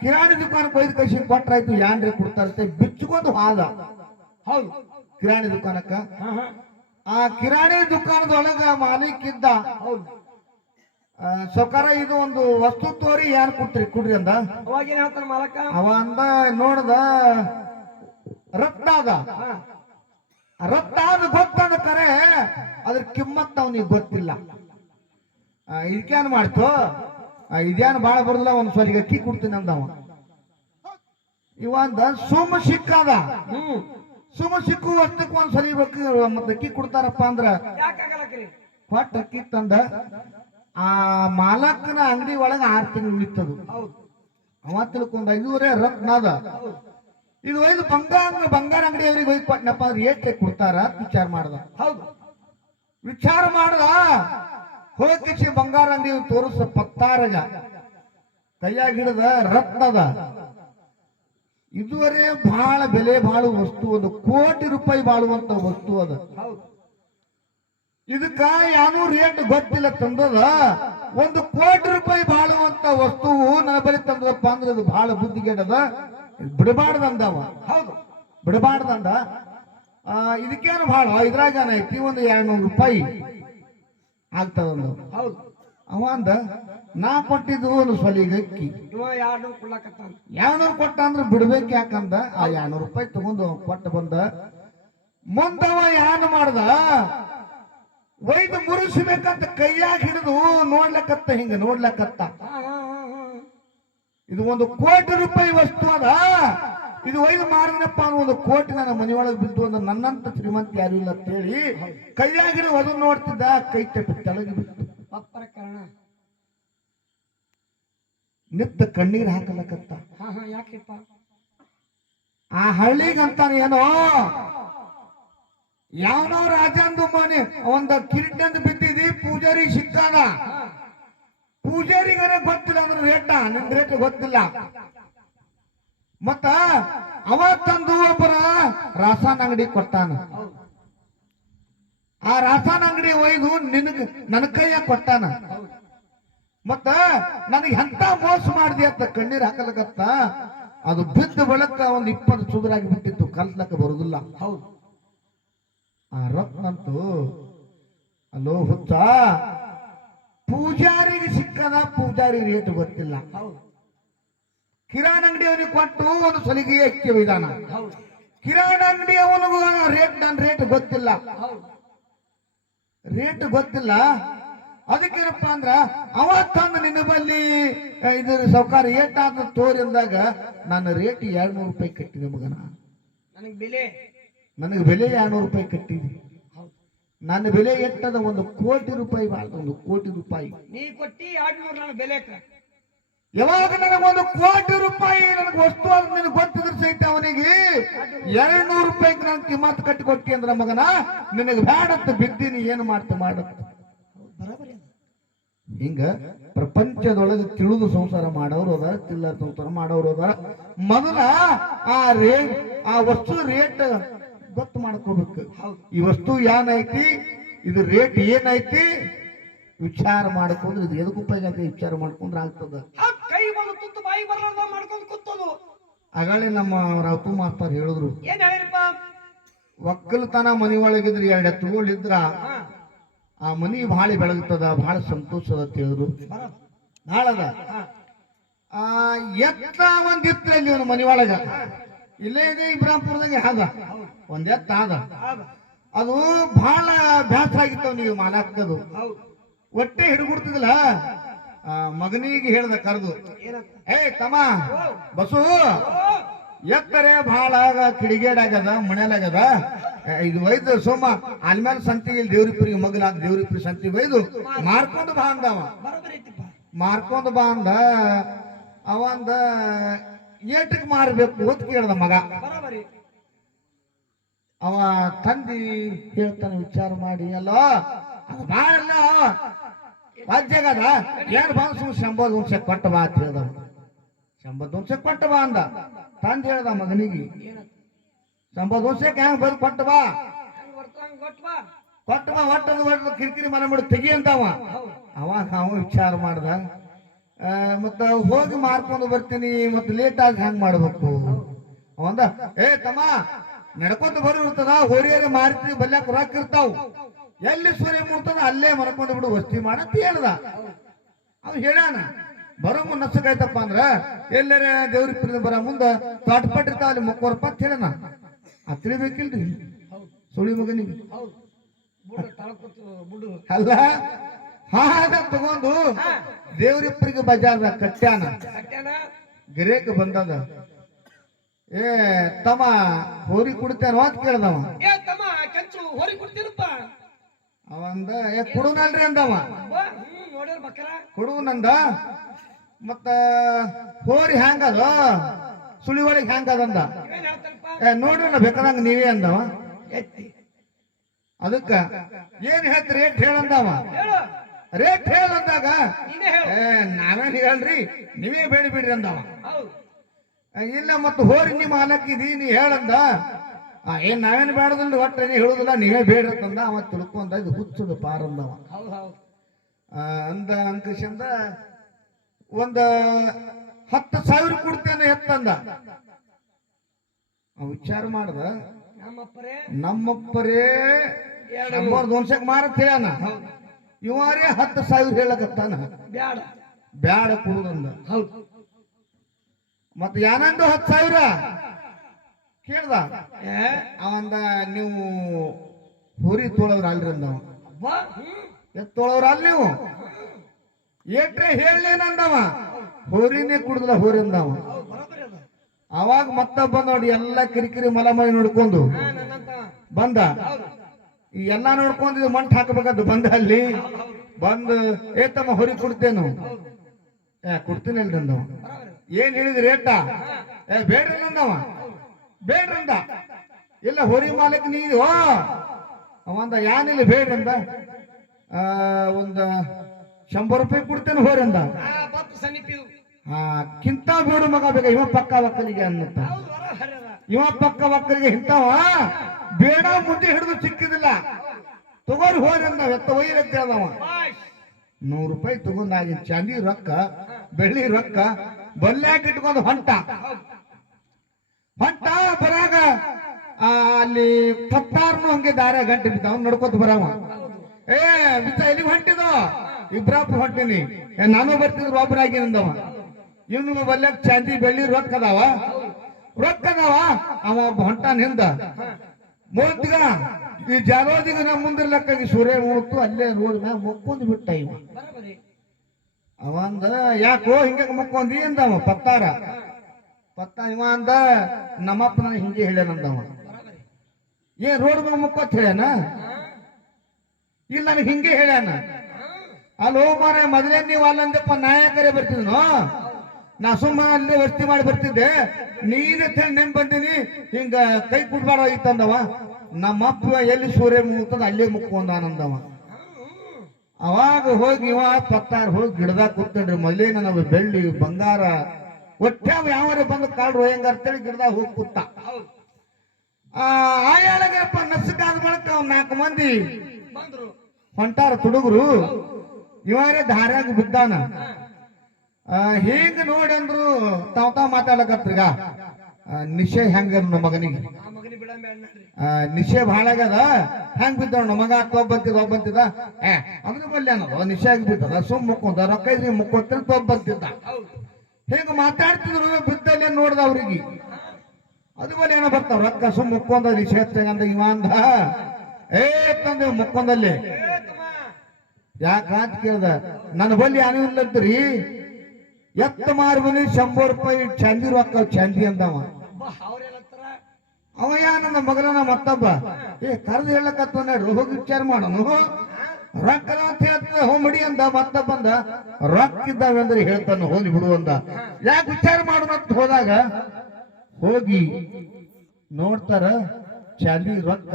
ಕಿರಾಣಿ ದುಕಾನಕ್ಕೆ ಒಯ್ದು ಕಳ್ಸಿ ಕೊಟ್ರಾಯ್ತು, ಯಾನ್ರಿ ಕೊಡ್ತಾರಂತೆ ಬಿಚ್చుಕೊಂಡು ಹಾದ. ಹೌದು ಕಿರಾಣಿ ದುಕಾನಕ್ಕ. ಹಾ ಹಾ ಆ ಕಿರಾಣಿ ದುಕಾನದೊಳಗ ಮಾಲೀಕಿದ್ದ. ಹೌದು ಸೌಕಾರ ಇದು ಒಂದು ವಸ್ತು ತೋರಿ ಯಾರು ಕುಡ್ರಿ ಅಂದ. ಅವಾಗ ಏನ್ ಹೇಳ್ತಾನ ಮಾಲಕ? ಅವ ಅಂದ ನೋಡ್ದ ರತ್ನ ಅದ. ರತ್ನ ಅದು ಗೊತ್ತಂದ ಕರೆ ಅದ್ರ ಕಿಮ್ಮತ್ ಅವನಿಗೆ ಗೊತ್ತಿಲ್ಲ. ಇದಕ್ಕೇನ್ ಮಾಡ್ತು, ಇದೇನು ಬಾಳ ಬರುದಿಲ್ಲ, ಒಂದ್ ಸ್ವಲ್ಪ ಅಕ್ಕಿ ಕೊಡ್ತೀನಿ ಅಂದವ. ಇವಂದ ಸುಮ್ಮ ಸಿಕ್ಕದ. ಸುಮ್ಮ ಸಿಕ್ಕು ವಸ್ತಕ್ಕೆ ಒಂದ್ ಸರಿಬೇಕು ಮತ್ತೆ ಅಕ್ಕಿ ಕೊಡ್ತಾರಪ್ಪ ಅಂದ್ರ ಯಾಕಾಗಲಕ್ರಿ? ಕೊಟ್ಟ ಅಕ್ಕಿ ತಂದ. ಆ ಮಾಲಕನ ಅಂಗಡಿ ಒಳಗ 6 ತಿಂಗಳು ನಿಂತದು. ಹೌದು ಅವ ತಿಳ್ಕೊಂಡ ಇದೂರೇ ರತ್ನ ಅದ. ಇದು ಒಯ್ದು ಬಂಗಾರ ಅಂಗಡಿ ಅವ್ರಿಗೆ ಒಯ್ದು ಕೊಟ್ಟನಪ್ಪ ಅಂದ್ರೆ ಏಟ್ರೆ ಕೊಡ್ತಾರ ವಿಚಾರ ಮಾಡ್ದ. ಹೌದು ವಿಚಾರ ಮಾಡ್ದ. ಹೋಗಿ ಬಂಗಾರ ಅಂಗಡಿ ತೋರಿಸ ಪತ್ತಾರಗ ಕೈಯಾಗ ಹಿಡದ ರತ್ನದ. ಇದುವರೆ ಬಹಳ ಬೆಲೆ ಬಾಳುವ ವಸ್ತು, ಒಂದು ₹1 ಕೋಟಿ ಬಾಳುವಂತ ವಸ್ತು ಅದ. ಹೌದು ಇದಕ್ಕ ಯಾನೂ ರೇಟ್ ಗೊತ್ತಿಲ್ಲ ತಂದದ. ₹1 ಕೋಟಿ ಬಾಳುವಂತ ವಸ್ತುವು ನನ್ನ ಬಳಿ ತಂದದಪ್ಪ ಅಂದ್ರೆ ಇದು ಬಹಳ ಬುದ್ಧಿಗೆಡದ, ಬಿಡಬಾರ್ದಂದವ. ಹೌದು ಬಿಡಬಾರ್ದಂದ. ಇದಕ್ಕೇನು ಬಹಳ ಇದ್ರಾಗ ಐತಿ, ಒಂದು ₹200 ಆಗ್ತದಂದ. ಹೌದು ಅವ ಅಂದ ನಾ ಕೊಟ್ಟಿದ್ದು ಒಂದು ಸ್ವಲಿಗೆ ಅಕ್ಕಿ ಇವ 200 ಕೊಡ್ಲಾಕತ್ತಾನ. 200 ಕೊಟ್ಟ ಅಂದ್ರೆ ಬಿಡ್ಬೇಕು ಯಾಕಂದ. ಆ ₹200 ತಗೊಂಡು ಕೊಟ್ಟ ಬಂದ. ಮುಂದವ ಯಾನ್ ಮಾಡ್ದ, ಒಯ್ದು ಮುರಿಸ್ಬೇಕಂತ ಕೈಯಾಗ ಹಿಡಿದು ನೋಡ್ಲಕತ್ತ, ಹಿಂಗ ನೋಡ್ಲಕತ್ತ. ಇದು ₹1 ಕೋಟಿ ವಸ್ತು ಅದ. ಇದು ಒಯ್ದು ಮಾರಿನಪ್ಪ ಅನ್ನೋ ₹1 ಕೋಟಿ ನನ್ನ ಮನೆಯೊಳಗೆ ಬಿದ್ದು ಅಂದ್ರೆ ನನ್ನಂತ ಶ್ರೀಮಂತ ಯಾರು ಇಲ್ಲ ಅಂತ ಹೇಳಿ ಕೈಯಾಗ ಹಿಡಿದು ಅದನ್ನ ನೋಡ್ತಿದ್ದ. ಕೈ ತಪ್ಪಿ ತೆಳಗಿ ಬಿಟ್ಟು ಪಪ್ಪರ ಕಾರಣ ನಿತ್ತ ಕಣ್ಣೀರ್ ಹಾಕಲಕತ್ತ. ಯಾಕೆಪ್ಪ? ಆ ಹಳ್ಳಿಗಂತಾನ ಏನೋ ಯಾವನೋ ರಾಜಂದು ಮನೆ ಒಂದ ಕಿರೀಟಂದು ಬಿದ್ದಿದಿ, ಪೂಜಾರಿ ಸಿಕ್ಕಾದ. ಪೂಜಾರಿಗರ ಗೊತ್ತಿಲ್ಲ ಅಂದ್ರೆ ರೇಟ, ನಿನ್ ರೇಟ್ ಗೊತ್ತಿಲ್ಲ. ಮತ್ತ ಅವ ತಂದು ಒಬ್ಬರ ರಾಸಾಯನ ಅಂಗಡಿ ಕೊಟ್ಟಾನ. ಆ ರಾಸಾಯನ ಅಂಗಡಿ ಒಯ್ದು ನನ್ನ ಕೈಯ ಕೊಟ್ಟಾನ. ಮತ್ತ ನನಗೆ ಎಂತ ಮೋಸ ಮಾಡಿದೆ ಅಂತ ಕಣ್ಣೀರ್ ಹಾಕಲಕತ್ತ. ಅದು ಬಿದ್ದ ಬಳಕ ಒಂದು 20 ಸುಧರಾಗಿ ಬಿಟ್ಟಿತ್ತು, ಕಲ್ಸ್ಲಕ್ಕ ಬರುದಿಲ್ಲ. ಹೌದು ಆ ರತ್ನಂತೂ ಅಲ್ಲೋ ಹುಚ್ಚ, ಪೂಜಾರಿಗೆ ಸಿಕ್ಕದ, ಪೂಜಾರಿ ರೇಟ್ ಗೊತ್ತಿಲ್ಲ. ಹೌದು ಕಿರಾಣ ಅಂಗಡಿ ಅವನಿಗೆ ಕೊಟ್ಟು ಒಂದು ಸಲಿಗೆ ಅಕ್ಕಿ ವಿಧಾನ. ಹೌದು ಕಿರಾಣ ಅಂಗಡಿ ಅವನಿಗೂ ನನ್ನ ರೇಟ್ ಗೊತ್ತಿಲ್ಲ. ಹೌದು ರೇಟ್ ಗೊತ್ತಿಲ್ಲ. ಅದಕ್ಕೇನಪ್ಪ ಅಂದ್ರ ಅವ ತಂದು ನಿನ್ನ ಬಲ್ಲಿ ಇದ್ರ ಸೌಕಾರ ಏಟಾದ ತೋರಿ ಅಂದಾಗ ನನ್ನ ರೇಟ್ ₹200 ಕಟ್ಟಿದೆ ಮಗನ. ನನಗೆ ಬೆಲೆ ₹200 ಕಟ್ಟಿದೆ. ನನ್ನ ಬೆಲೆ ಎಟ್ಟದ ₹1 ಕೋಟಿ ಬಾಳ್ದ. ₹1 ಕೋಟಿ ನೀ ಕೊಟ್ಟಿ 200 ನನ್ನ ಬೆಲೆ. ಯಾವಾಗ ನನಗೆ ₹1 ಕೋಟಿ ನನಗೆ ವಸ್ತು ಆದ್ರೆ ನಿನಗೆ ಗೊತ್ತಿದ್ರೆ ಸಹಿತ ಅವನಿಗೆ ₹200 ನಾನು ಕಿಮ್ಮತ್ ಕಟ್ಟಿ ಕೊಟ್ಟಿ ಅಂದ್ರ ಮಗನ ನಿನಗೆ ಬ್ಯಾಡತ್ತ ಬಿದ್ದೀನಿ, ಏನು ಮಾಡ್ತ ಮಾಡತ್ತ. ಹಿಂಗ ಪ್ರಪಂಚದೊಳಗೆ ತಿಳಿದು ಸಂಸಾರ ಮಾಡೋರು ಅದ, ತಿಲ್ಲರ ಸಂಸಾರ ಮಾಡೋರು ಅದ. ಮೊದಲ ಆ ವಸ್ತು ರೇಟ್ ಗೊತ್ತು ಮಾಡ್ಕೋಬೇಕು. ಈ ವಸ್ತು ಏನೈತಿ, ಇದು ರೇಟ್ ಏನೈತಿ ವಿಚಾರ ಮಾಡ್ಕೊಂಡ್ರೆ ಇದು ಎದಕ್ಕೆ ಉಪಯೋಗ ಐತಿ ವಿಚಾರ ಮಾಡ್ಕೊಂಡ್ರೆ ಆಗ್ತದ. ಕೈ ಬಂದು ತುತ್ತು ಬಾಯಿ ಬರಲ್ಲ ಮಾಡ್ಕೊಂಡು ಕೂತೋದು. ಆಗಳೇ ನಮ್ಮ ರಾವತು ಮಾಸ್ತರ್ ಹೇಳಿದ್ರು, ಏನ್ ಹೇಳಿರಪ್ಪ, ಒಕ್ಕಲ್ತನ ಮನಿ ಒಳಗಿದ್ರೆ 2 ಎತ್ತುಗಳಿದ್ರ ಆ ಮನಿ ಬಹಳ ಬೆಳಗ್ತದ, ಬಹಳ ಸಂತೋಷದ ಅಂತ ಹೇಳಿದ್ರು. ಬಹಳದ ಎತ್ತ ಒಂದಿತ್ತು ಅಲ್ಲಿ ಅವನ ಮನಿ ಒಳಗ. ಇಲ್ಲೇ ಇದೆ ಇಬ್ರಾಂಪುರದಾಗ ಹಾದ ಹೌದು ಒಂದ್ ಎತ್ತ ಆದ ಹೌದು ಅದು ಬಹಳ ಬ್ಯಾಸರ ಆಗಿತ್ತವ ನೀವು ಮಾಲಾಕ್ತದು ಹೌದು ಹೊಟ್ಟೆ ಹಿಡ್ಗುಡ್ತಿದಿಲ್ಲ ಮಗನಿಗೆ ಹೇಳ್ದ ಕರೆದು ಏನಂತ ಏ ತಮ್ಮ ಬಸು ಎತ್ತರೆ ಬಹಳ ಕಿಡಿಗೇಡಾಗ್ಯದ ಮನೇಲಾಗ್ಯದ ಇದು ಒಯ್ದು ಸೋಮ ಆಲ್ಮೇಲೆ ಸಂತಿಗೆ ದೇವ್ರಿಪ್ರಿಗೆ ಮಗಲಾದ ದೇವ್ರಿಪ್ರಿ ಸಂತಿಗೆ ಒಯ್ದು ಮಾರ್ಕೊಂಡು ಬಾ ಅಂದವ ಬರೋಬರಿ ಐತಿಪ್ಪ ಮಾರ್ಕೊಂಡು ಬಾ ಅಂದ ಅವಂದ ಏಟಕ್ ಮಾರ್ಬೇಕು ಅಂತ ಕೇಳ್ದ ಮಗ ಬರೋಬರಿ ಅವ ತಂದಿ ಹೇಳ್ತಾನೆ ವಿಚಾರ ಮಾಡಿ ಅಲ್ಲ ಅದು ಬಾಳಲ್ಲ ರಾಜ್ಯಗದ ಏನ್ ಬಂದು ಶಂಬದ್ ವಂಶ ಕೊಟ್ಟ ಬಾ ಅಂತ ಹೇಳ್ದ ಶಂಬದ್ ವಂಶ ಕೊಟ್ಟ ಬಾ ಅಂದ ತಂದೆ ಹೇಳ್ದ ಮಗನಿಗೆ ಏನಂತ ಶಂಬದ್ ವಂಶಕ್ಕೆ ಹೆಂಗ್ ಬಂದು ಕೊಟ್ಟ ಬಾ ಹಂಗ್ ಬರ್ತಾಂಗ್ ಗೊತ್ತು ಬಾ ಕೊಟ್ಟ ಬಾ ಒಟ್ಟದ ಕಿರಿಕಿರಿ ಮನೆ ಮಾಡಿ ತೆಗಿ ಅಂತವ ಹೌದು ಅವಾಗ ಅವ ವಿಚಾರ ಮಾಡ್ದ ಮತ್ತ ಹೋಗಿ ಮಾರ್ಕೊಂಡು ಬರ್ತೀನಿ ಮತ್ತೆ ಲೇಟ್ ಆಗಿ ಹೆಂಗ್ ಮಾಡ್ಬೇಕು ಅವಂದ ಏ ತಮ್ಮ ನಡ್ಕೊಂತ ಬರು ಇರ್ತದ ಹೋರಿಯರಿ ಮಾರ್ತಿ ಬಲ್ಯಾಕ ರೊಕ್ಕ ಇರ್ತಾವ ಎಲ್ಲಿ ಸೂರ್ಯ ಮುಡ್ತದ ಅಲ್ಲೇ ಮರ್ಕೊಂಡು ಬಿಡು ವಸ್ತಿ ಮಾಡಂತ ಹೇಳ್ದ ಅವ್ ಹೇಳ್ಯಾನ ಬರೋ ನಸಕಾಯ್ತಪ್ಪ ಅಂದ್ರ ಎಲ್ಲರ ದೇವ್ರ ಬರ ಮುಂದ ತೋಟಪಟ್ಟಿರ್ತಾವ ಅಲ್ಲಿ ಮುಕ್ಕೋರಪ್ಪ ಅಂತ ಹೇಳನ ಅದ್ ತಿಳಿಬೇಕಿಲ್ರಿ ಹೌದು ಸುಳಿ ಮಗನಿಗೆ ಹೌದು ಬುಡ ತಳಕೊತ್ತು ಬುಡು ಅಲ್ಲ ಹಾದ ತಗೊಂಡು ದೇವ್ರಿಪ್ಪರಿಗೆ ಬಜಾರ್ದ ಕಟ್ಟ್ಯಾನ ಕಟ್ಯಾನ ಗಿರೇಕ ಬಂದದ ಏ ತಮ್ಮ ಹೋರಿ ಕುಡ್ತೇನೋ ಅಂತ ಕೇಳ್ದವ ಏ ತಮ್ಮ ಕೆಂಚು ಹೊರಿ ಕೊಡ್ತೀನಪ್ಪ ಅವಂದ ಏ ಕುಡುನಲ್ರಿ ಅಂದವ ನೋಡ್ಯಾರ ಬಕ್ಕರ ಕುಡುನಂದ ಮತ್ತ ಹೋರಿ ಹ್ಯಾಂಗದ ಸುಳಿ ಒಳಗೆ ಹ್ಯಾಂಗದಂದ ಏನ್ ಹೇಳ್ತಾನಪ್ಪ ಏ ನೋಡ್ರಲ್ಲ ಬೇಕಾದಂಗ ನೀವೇ ಅಂದವ ಎತ್ತಿ ಅದಕ್ಕ ಏನ್ ಹೇಳ್ತೀರಿ ರೇಟ್ ಹೇಳಂದವ ಹೇಳು ರೇಟ್ ಹೇಳಂದಾಗ ನೀನೇ ಹೇಳು ಏ ನಾವೇನ್ ಹೇಳ್ರಿ ನೀವೇ ಬೇಡಿ ಬಿಡ್ರಿ ಅಂದವ ಹೌದು ಇಲ್ಲ ಮತ್ತ ಹೋರಿ ನಿಮ್ಮ ಹಾಲಕ್ಕಿದಿ ನೀ ಹೇಳಂದ ಏನ್ ನಾವೇನು ಬೇಡದಲ್ರಿ ಒಟ್ಟ ನೀ ಹೇಳುದಿಲ್ಲ ನೀವೇ ಬೇಡ್ರತ್ತಂದ ಅವ ತಿಳ್ಕೊಂಡ ಇದು ಹುಚ್ಚುದು ಪಾರಂದವ ಹೌದು ಹೌದು ಅಂದ ಅಂಕಶಂದ ಒಂದ 10,000 ಕೊಡ್ತೇನೆ ಎತ್ತಂದ ಅವ ವಿಚಾರ ಮಾಡ್ದ ನಮ್ಮಪ್ಪರೇ ನಮ್ಮಪ್ಪರೇ ವಂಶಕ್ ಮಾರತ್ ಹೇಳ್ಯಾನ ಇವರೇ 10,000 ಹೇಳಕತ್ತಾನ ಬ್ಯಾಡ ಬ್ಯಾಡ ಕೊಡುದಂದ ಹೌದು ಮತ್ತ ಯಾನಂದು 10,000 ಕೇಳ್ದ ಏ ಅವಂದ ನೀವು ಹೋರಿ ತೋಳವ್ರ ಅಲ್ರಿ ಅಂದವ ಅಬ್ಬ ತೊಳವ್ರ ಅಲ್ಲಿ ನೀವು ಏಟ್ರೆ ಹೇಳೇನಂದವ ಹೋರಿನೇ ಕುಡ್ದಲ್ಲ ಹೋರಿ ಅಂದವ ಹೌದು ಬರೋಬರಿ ಅದ ಅವಾಗ ಮತ್ತೊಬ್ಬ ನೋಡಿ ಎಲ್ಲ ಕಿರಿಕಿರಿ ಮಲಮೈ ನೋಡ್ಕೊಂಡು ನನ್ನಂತ ಬಂದ ಹೌದು ಈ ಎಲ್ಲಾ ನೋಡ್ಕೊಂಡು ಮಂಟ್ ಹಾಕಬೇಕದ್ದು ಬಂದ ಅಲ್ಲಿ ಬಂದು ಏತಮ್ಮ ಹೊರಿ ಕೊಡ್ತೇನು ಹೌದು ಕೊಡ್ತೀನಿ ಅಲ್ರಿ ಅಂದವ ಬರೋಬರಿ ಏನ್ ಹೇಳಿದ್ರಿ ಏಟ ಬೇಡ್ರಿ ಅಂದವ ಬೇಡ್ರಿ ಅಂದ ಇಲ್ಲ ಹೊರಿ ಮಾಲಕ್ ನೀನು ಅವಂದ ಯಾನಿಲ್ಲ ಬೇಡ್ರಿ ಅಂದ ಒಂದ 100 ರೂಪಾಯಿ ಕೊಡ್ತೇನೆ ಹೋರಿ ಅಂದ ಬತ್ತು ಸನಿಪಿದು ಕಿಂತ ಬೇಡು ಮಗ ಬೇಕ ಇವ ಪಕ್ಕ ಒಕ್ಕಲಿಗೆ ಅನ್ನತ್ತ ಹೌದು ಬರೋಬರಿ ಅದ ಇವ ಪಕ್ಕ ಒಕ್ಕಲಿಗೆ ಇಂತವ ಬೇಡ ಮುದ್ದೆ ಹಿಡಿದು ಸಿಕ್ಕಿದಿಲ್ಲ ತಗೋರಿ ಹೋರಿ ಅಂದ ಎತ್ತ ಒಯ್ಯರ ಅಂತ ಹೇಳ್ದವ ಬಾಯ್ 100 ರೂಪಾಯಿ ತಗೊಂಡಾಗಿನ ಚಾಂದಿ ರೊಕ್ಕ ಬೆಳ್ಳಿ ರೊಕ್ಕ ಬಲ್ಯಾಕ ಇಟ್ಕೊಂಡು ಹೊಂಟ ಬರಾಗ ಅಲ್ಲಿ 16 ಹಂಗೆ ದಾರ ಗಂಟೆ ಬಿದ್ದ ಅವ್ನು ನಡ್ಕೋತ ಬರವ ಏ ಬಿತ್ತ ಎಲ್ಲಿಗೆ ಹೊಂಟಿದ ಇಬ್ರಾಬ್ರು ಹೊಂಟಿನಿ ನಾನು ಬರ್ತಿದ್ರು ಒಬ್ಬರಾಗಿನಂದವ ಇವನು ಬಲ್ಯಾಕ ಚಾಂದಿ ಬೆಳ್ಳಿ ರೊಕ್ಕ ಅದಾವ ಅವ ಒಬ್ಬ ಹೊಂಟಾನ ಹಿಂದ ಮೂವತ್ತಿಗ ಈ ಜಾಗೋದಿಗ ನಮ್ಮ ಮುಂದಿರ್ಲಕ್ಕಾಗಿ ಸೂರ್ಯ ಮುಳುತ್ತು ಅಲ್ಲೇ ರೋಡ್ ಮ್ಯಾಗ ಮುಕ್ಕೊಂದು ಬಿಟ್ಟ ಇವ ಬರೋಬರಿ ಅವಂದ ಯಾಕೋ ಹಿಂಗ ಮುಕ್ಕೊಂದಿ ಅಂದವ ಪತ್ತ ಇವ ಅಂದ ನಮ್ಮಪ್ಪ ನನಗೆ ಹಿಂಗೆ ಹೇಳ್ಯಾನಂದವ ಬರೋಬರಿ ಏನ್ ರೋಡ್ ಮ್ಯಾಗ ಮುಕ್ಕೋತ್ ಹೇಳ್ಯಾನ ಇಲ್ಲ ನನಗೆ ಹಿಂಗೆ ಹೇಳ್ಯಾನ ಅಲ್ಲಿ ಹೋಗ್ಮಾರ ಮೊದಲೇ ನೀವು ಅಲ್ಲಂದಪ್ಪ ನಾಯಕರೇ ಬರ್ತಿದ್ನು ನಾ ಸುಮ್ಮನೆ ಅಲ್ಲೇ ವಸ್ತಿ ಮಾಡಿ ಬರ್ತಿದ್ದೆ ನೀನೇ ನೆನ್ ಬಂದೀನಿ ಹಿಂಗ ಕೈ ಕುಡ್ಬಾರ್ದಾಗಿತ್ತಂದವ ನಮ್ಮಪ್ಪ ಎಲ್ಲಿ ಸೂರ್ಯ ಮುಗ್ತದ ಅಲ್ಲೇ ಮುಕ್ಕೊಂದಾನಂದವ ಅವಾಗ ಹೋಗಿ ಇವ 16 ಹೋಗಿ ಗಿಡದಾಗ ಕೂತ್ಕೊಂಡ್ರಿ ಮೊದಲೇ ನನಗೆ ಬೆಳ್ಳಿ ಬಂಗಾರ ಒಟ್ಟಾವ ಯಾವರೇ ಬಂದು ಕಾಳು ರೋಯಂಗ ಅಂತೇಳಿ ಗಿಡದಾಗ ಹೋಗಿ ಕೂತ ಹೌದು ಆಯಾಳಗಪ್ಪ ನಸಕಾದ ಬಳಕ 4 ಮಂದಿ ಬಂದ್ರು ಹೊಂಟಾರ ತುಡುಗರು ಇವರೇ ಧಾರ್ಯಾಗ ಬಿದ್ದಾನ ಹೇಗ ನೋಡಂದ್ರು ತಾವ್ ಮಾತಾಡಕತ್ರಿಗ ನಿಶೆ ಹೆಂಗ ನಮ್ಮ ಮಗನಿಗೆ ಆ ಮಗನಿ ಬಿಡಂಬ ಅಣ್ಣರಿ ನಿಶೆ ಭಾಳ ಆಗ್ಯದ ಹೆಂಗ್ ಬಿದ್ದ ನಮ್ಮ ಮಗ ಒಬ್ಬಂತಿದ ಅದ್ರ ಬಲ್ಲೆ ಅನ್ನೋದು ನಿಶೆ ಆಗಿ ಬಿದ್ದದ ಸುಮ್ ಮುಕ್ಕೊಂದ ರೊಕ್ಕ ಇದ್ರಿ ಮುಕ್ಕೊತ್ತಿರ ಒಬ್ಬಂತಿದ್ದ ಹೌದು ಹೇಗ ಮಾತಾಡ್ತಿದ್ರು ಬಿದ್ದಲ್ಲೇ ನೋಡ್ದ ಅವ್ರಿಗೆ ಅದು ಬಲ್ಲಿ ಏನೋ ಬರ್ತಾವ ರೊಕ್ಕ ಸುಮ್ ಮುಕ್ಕೊಂದಲ್ಲಿ ಸೇರ್ತಂಗಂದ ಇವ ಅಂದ ಏ ತಂದೆ ಮುಕ್ಕೊಂದಲ್ಲಿ ಯಾಕಂತ ಕೇಳ್ದ ನನ್ನ ಬಲ್ಲಿ ಏನೂ ಇಲ್ಲದ್ರಿ ಎತ್ತ ಮಾರಿ ಬಂದಿ 100 ರೂಪಾಯಿ ಚಂದಿ ರೊಕ್ಕ ಚಂದಿ ಅಂದವ ಅವ ನನ್ನ ಮಗನ ಮತ್ತೊಬ್ಬ ಕರೆದು ಹೇಳಕತ್ತ ನೋಡ್ರಿ ಹೋಗಿ ವಿಚಾರ ಮಾಡೋನು ರೊಕ್ಕದ ಅಂತ ಹೇಳ್ತದ ಹೋಮಡಿ ಅಂದ ಮತ್ತೊಬ್ಬ ಅಂದ ರೊಕ್ಕ ಇದ್ದಾವೆ ಅಂದ್ರೆ ಹೇಳ್ತಾನ ಹೋಗಿ ಬಿಡು ಅಂದ ಯಾಕೆ ವಿಚಾರ ಮಾಡೋಣಂತ ಹೋದಾಗ ಹೋಗಿ ನೋಡ್ತಾರ ಚಾಂದಿ ರೊಕ್ಕ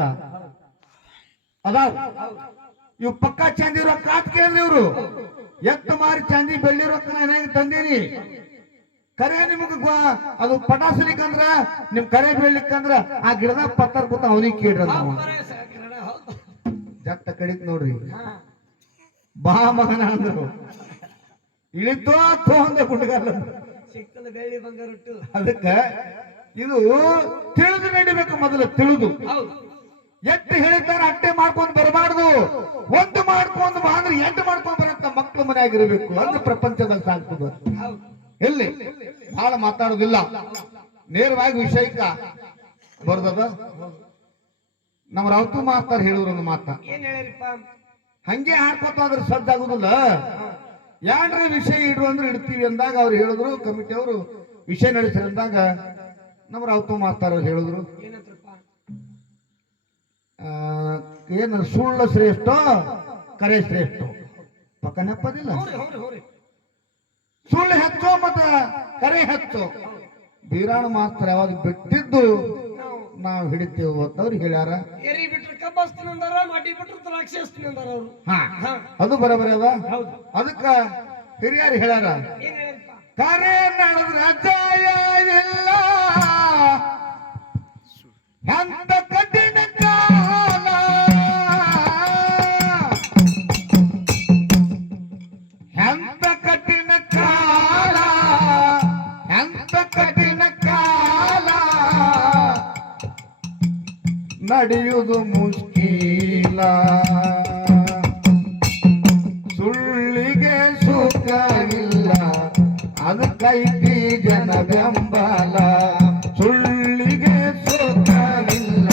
ಅದಾವ ಇವ್ ಪಕ್ಕ ಚಾಂದಿ ರೊಕ್ಕ ಅಂತ ಕೇಳಿದ್ರಿ ಇವ್ರು ಎತ್ತು ಮಾರಿ ಚಾಂದಿ ಬೆಳ್ಳಿ ರೊಕ್ಕ ಏನಾಗಿ ತಂದೀರಿ ಕರೆ ನಿಮಗ ಅದು ಪಟಾಸಲಿಕ್ಕಂದ್ರ ನಿಮ್ ಕರೆ ಬೆಳಿಲಿಕ್ಕಂದ್ರ ಆ ಗಿಡದ ಪತ್ತರ ಕೂತ ಅವನಿಗೆ ಕೇಳ್ರ ಜತ್ತ ಕಡಿತ್ ನೋಡ್ರಿ ಬಾ ಮಗನ ಅಂದ್ರು ಇಳಿತೋ ಅಂದ ಗುಡ್ಗಲ್ಲ ಅದಕ್ಕ ಇದು ತಿಳಿದು ನಡಿಬೇಕು ಮೊದಲು ತಿಳಿದು ಎಟ್ಟು ಹೇಳಿದಾರ ಅಟ್ಟೆ ಮಾಡ್ಕೊಂಡ್ ಬರಬಾರ್ದು ಒಂದು ಮಾಡ್ಕೊಂಡ್ ಬಾ ಅಂದ್ರೆ 8 ಮಾಡ್ಕೊಂಡ್ ಬರಂತ ಮಕ್ಳು ಮನೆಯಾಗಿರ್ಬೇಕು ಅಂದ್ರೆ ಪ್ರಪಂಚದಲ್ಲಿ ಸಾಕ್ತದ ಎಲ್ಲಿ ಬಹಳ ಮಾತಾಡೋದಿಲ್ಲ ನೇರವಾಗಿ ವಿಷಯಕ್ಕ ಬರ್ದದ ನಮ್ಮ ರಾವತು ಮಾಸ್ತಾರ ಹೇಳಿದ್ರು ಒಂದು ಮಾತ ಹಂಗೆ ಹಾಡ್ಕೊತ ಅದ್ರ ಸಜ್ಜಾಗುದಿಲ್ಲ ಯಾನ್ರ ವಿಷಯ ಇಡ್ರು ಅಂದ್ರೆ ಇಡ್ತೀವಿ ಅಂದಾಗ ಅವ್ರು ಹೇಳಿದ್ರು ಕಮಿಟಿ ಅವರು ವಿಷಯ ನಡೆಸ್ರಿ ಅಂದಾಗ ನಮ್ಮ ರಾವತು ಮಾಸ್ತಾರ ಹೇಳಿದ್ರು ಏನು ಸುಳ್ಳು ಶ್ರೇಷ್ಠ ಕರೆ ಶ್ರೇಷ್ಠ ಪಕ್ಕ ನೆಪ್ಪದಿಲ್ಲ ಸುಳ್ಳು ಹೆಚ್ಚು ಮತ್ತ ಕರೆ ಹೆಚ್ಚು ಬೀರಾಣ ಮಾಸ್ತರ್ ಯಾವಾಗ ಬಿಟ್ಟಿದ್ದು ನಾವು ಹಿಡಿತೇವೆ ಅಂತವ್ರು ಹೇಳ್ಯಾರ ಅದು ಬರಬರ ಅದ ಅದಕ್ಕ ಹಿರಿಯರು ಹೇಳ್ಯಾರ ಕರೆ ನಡೆದ್ರ ಅಜಾಯ ಇಲ್ಲ ಎಂತ ಕಠಿಣ ಕಾಲ ಎಂತ ಕಠಿಣ ಕಾಲ ಎಂತ ಕಠಿಣ ಕಾಲ ನಡೆಯುವುದು ಮುಷ್ಕೀಲ ಸುಳ್ಳಿಗೆ ಸುಖ ಇಲ್ಲ ಅದಕ್ಕೈತಿ ಜನ ಬೆಂಬಲ ಸುಳ್ಳಿಗೆ ಸುಖ ಇಲ್ಲ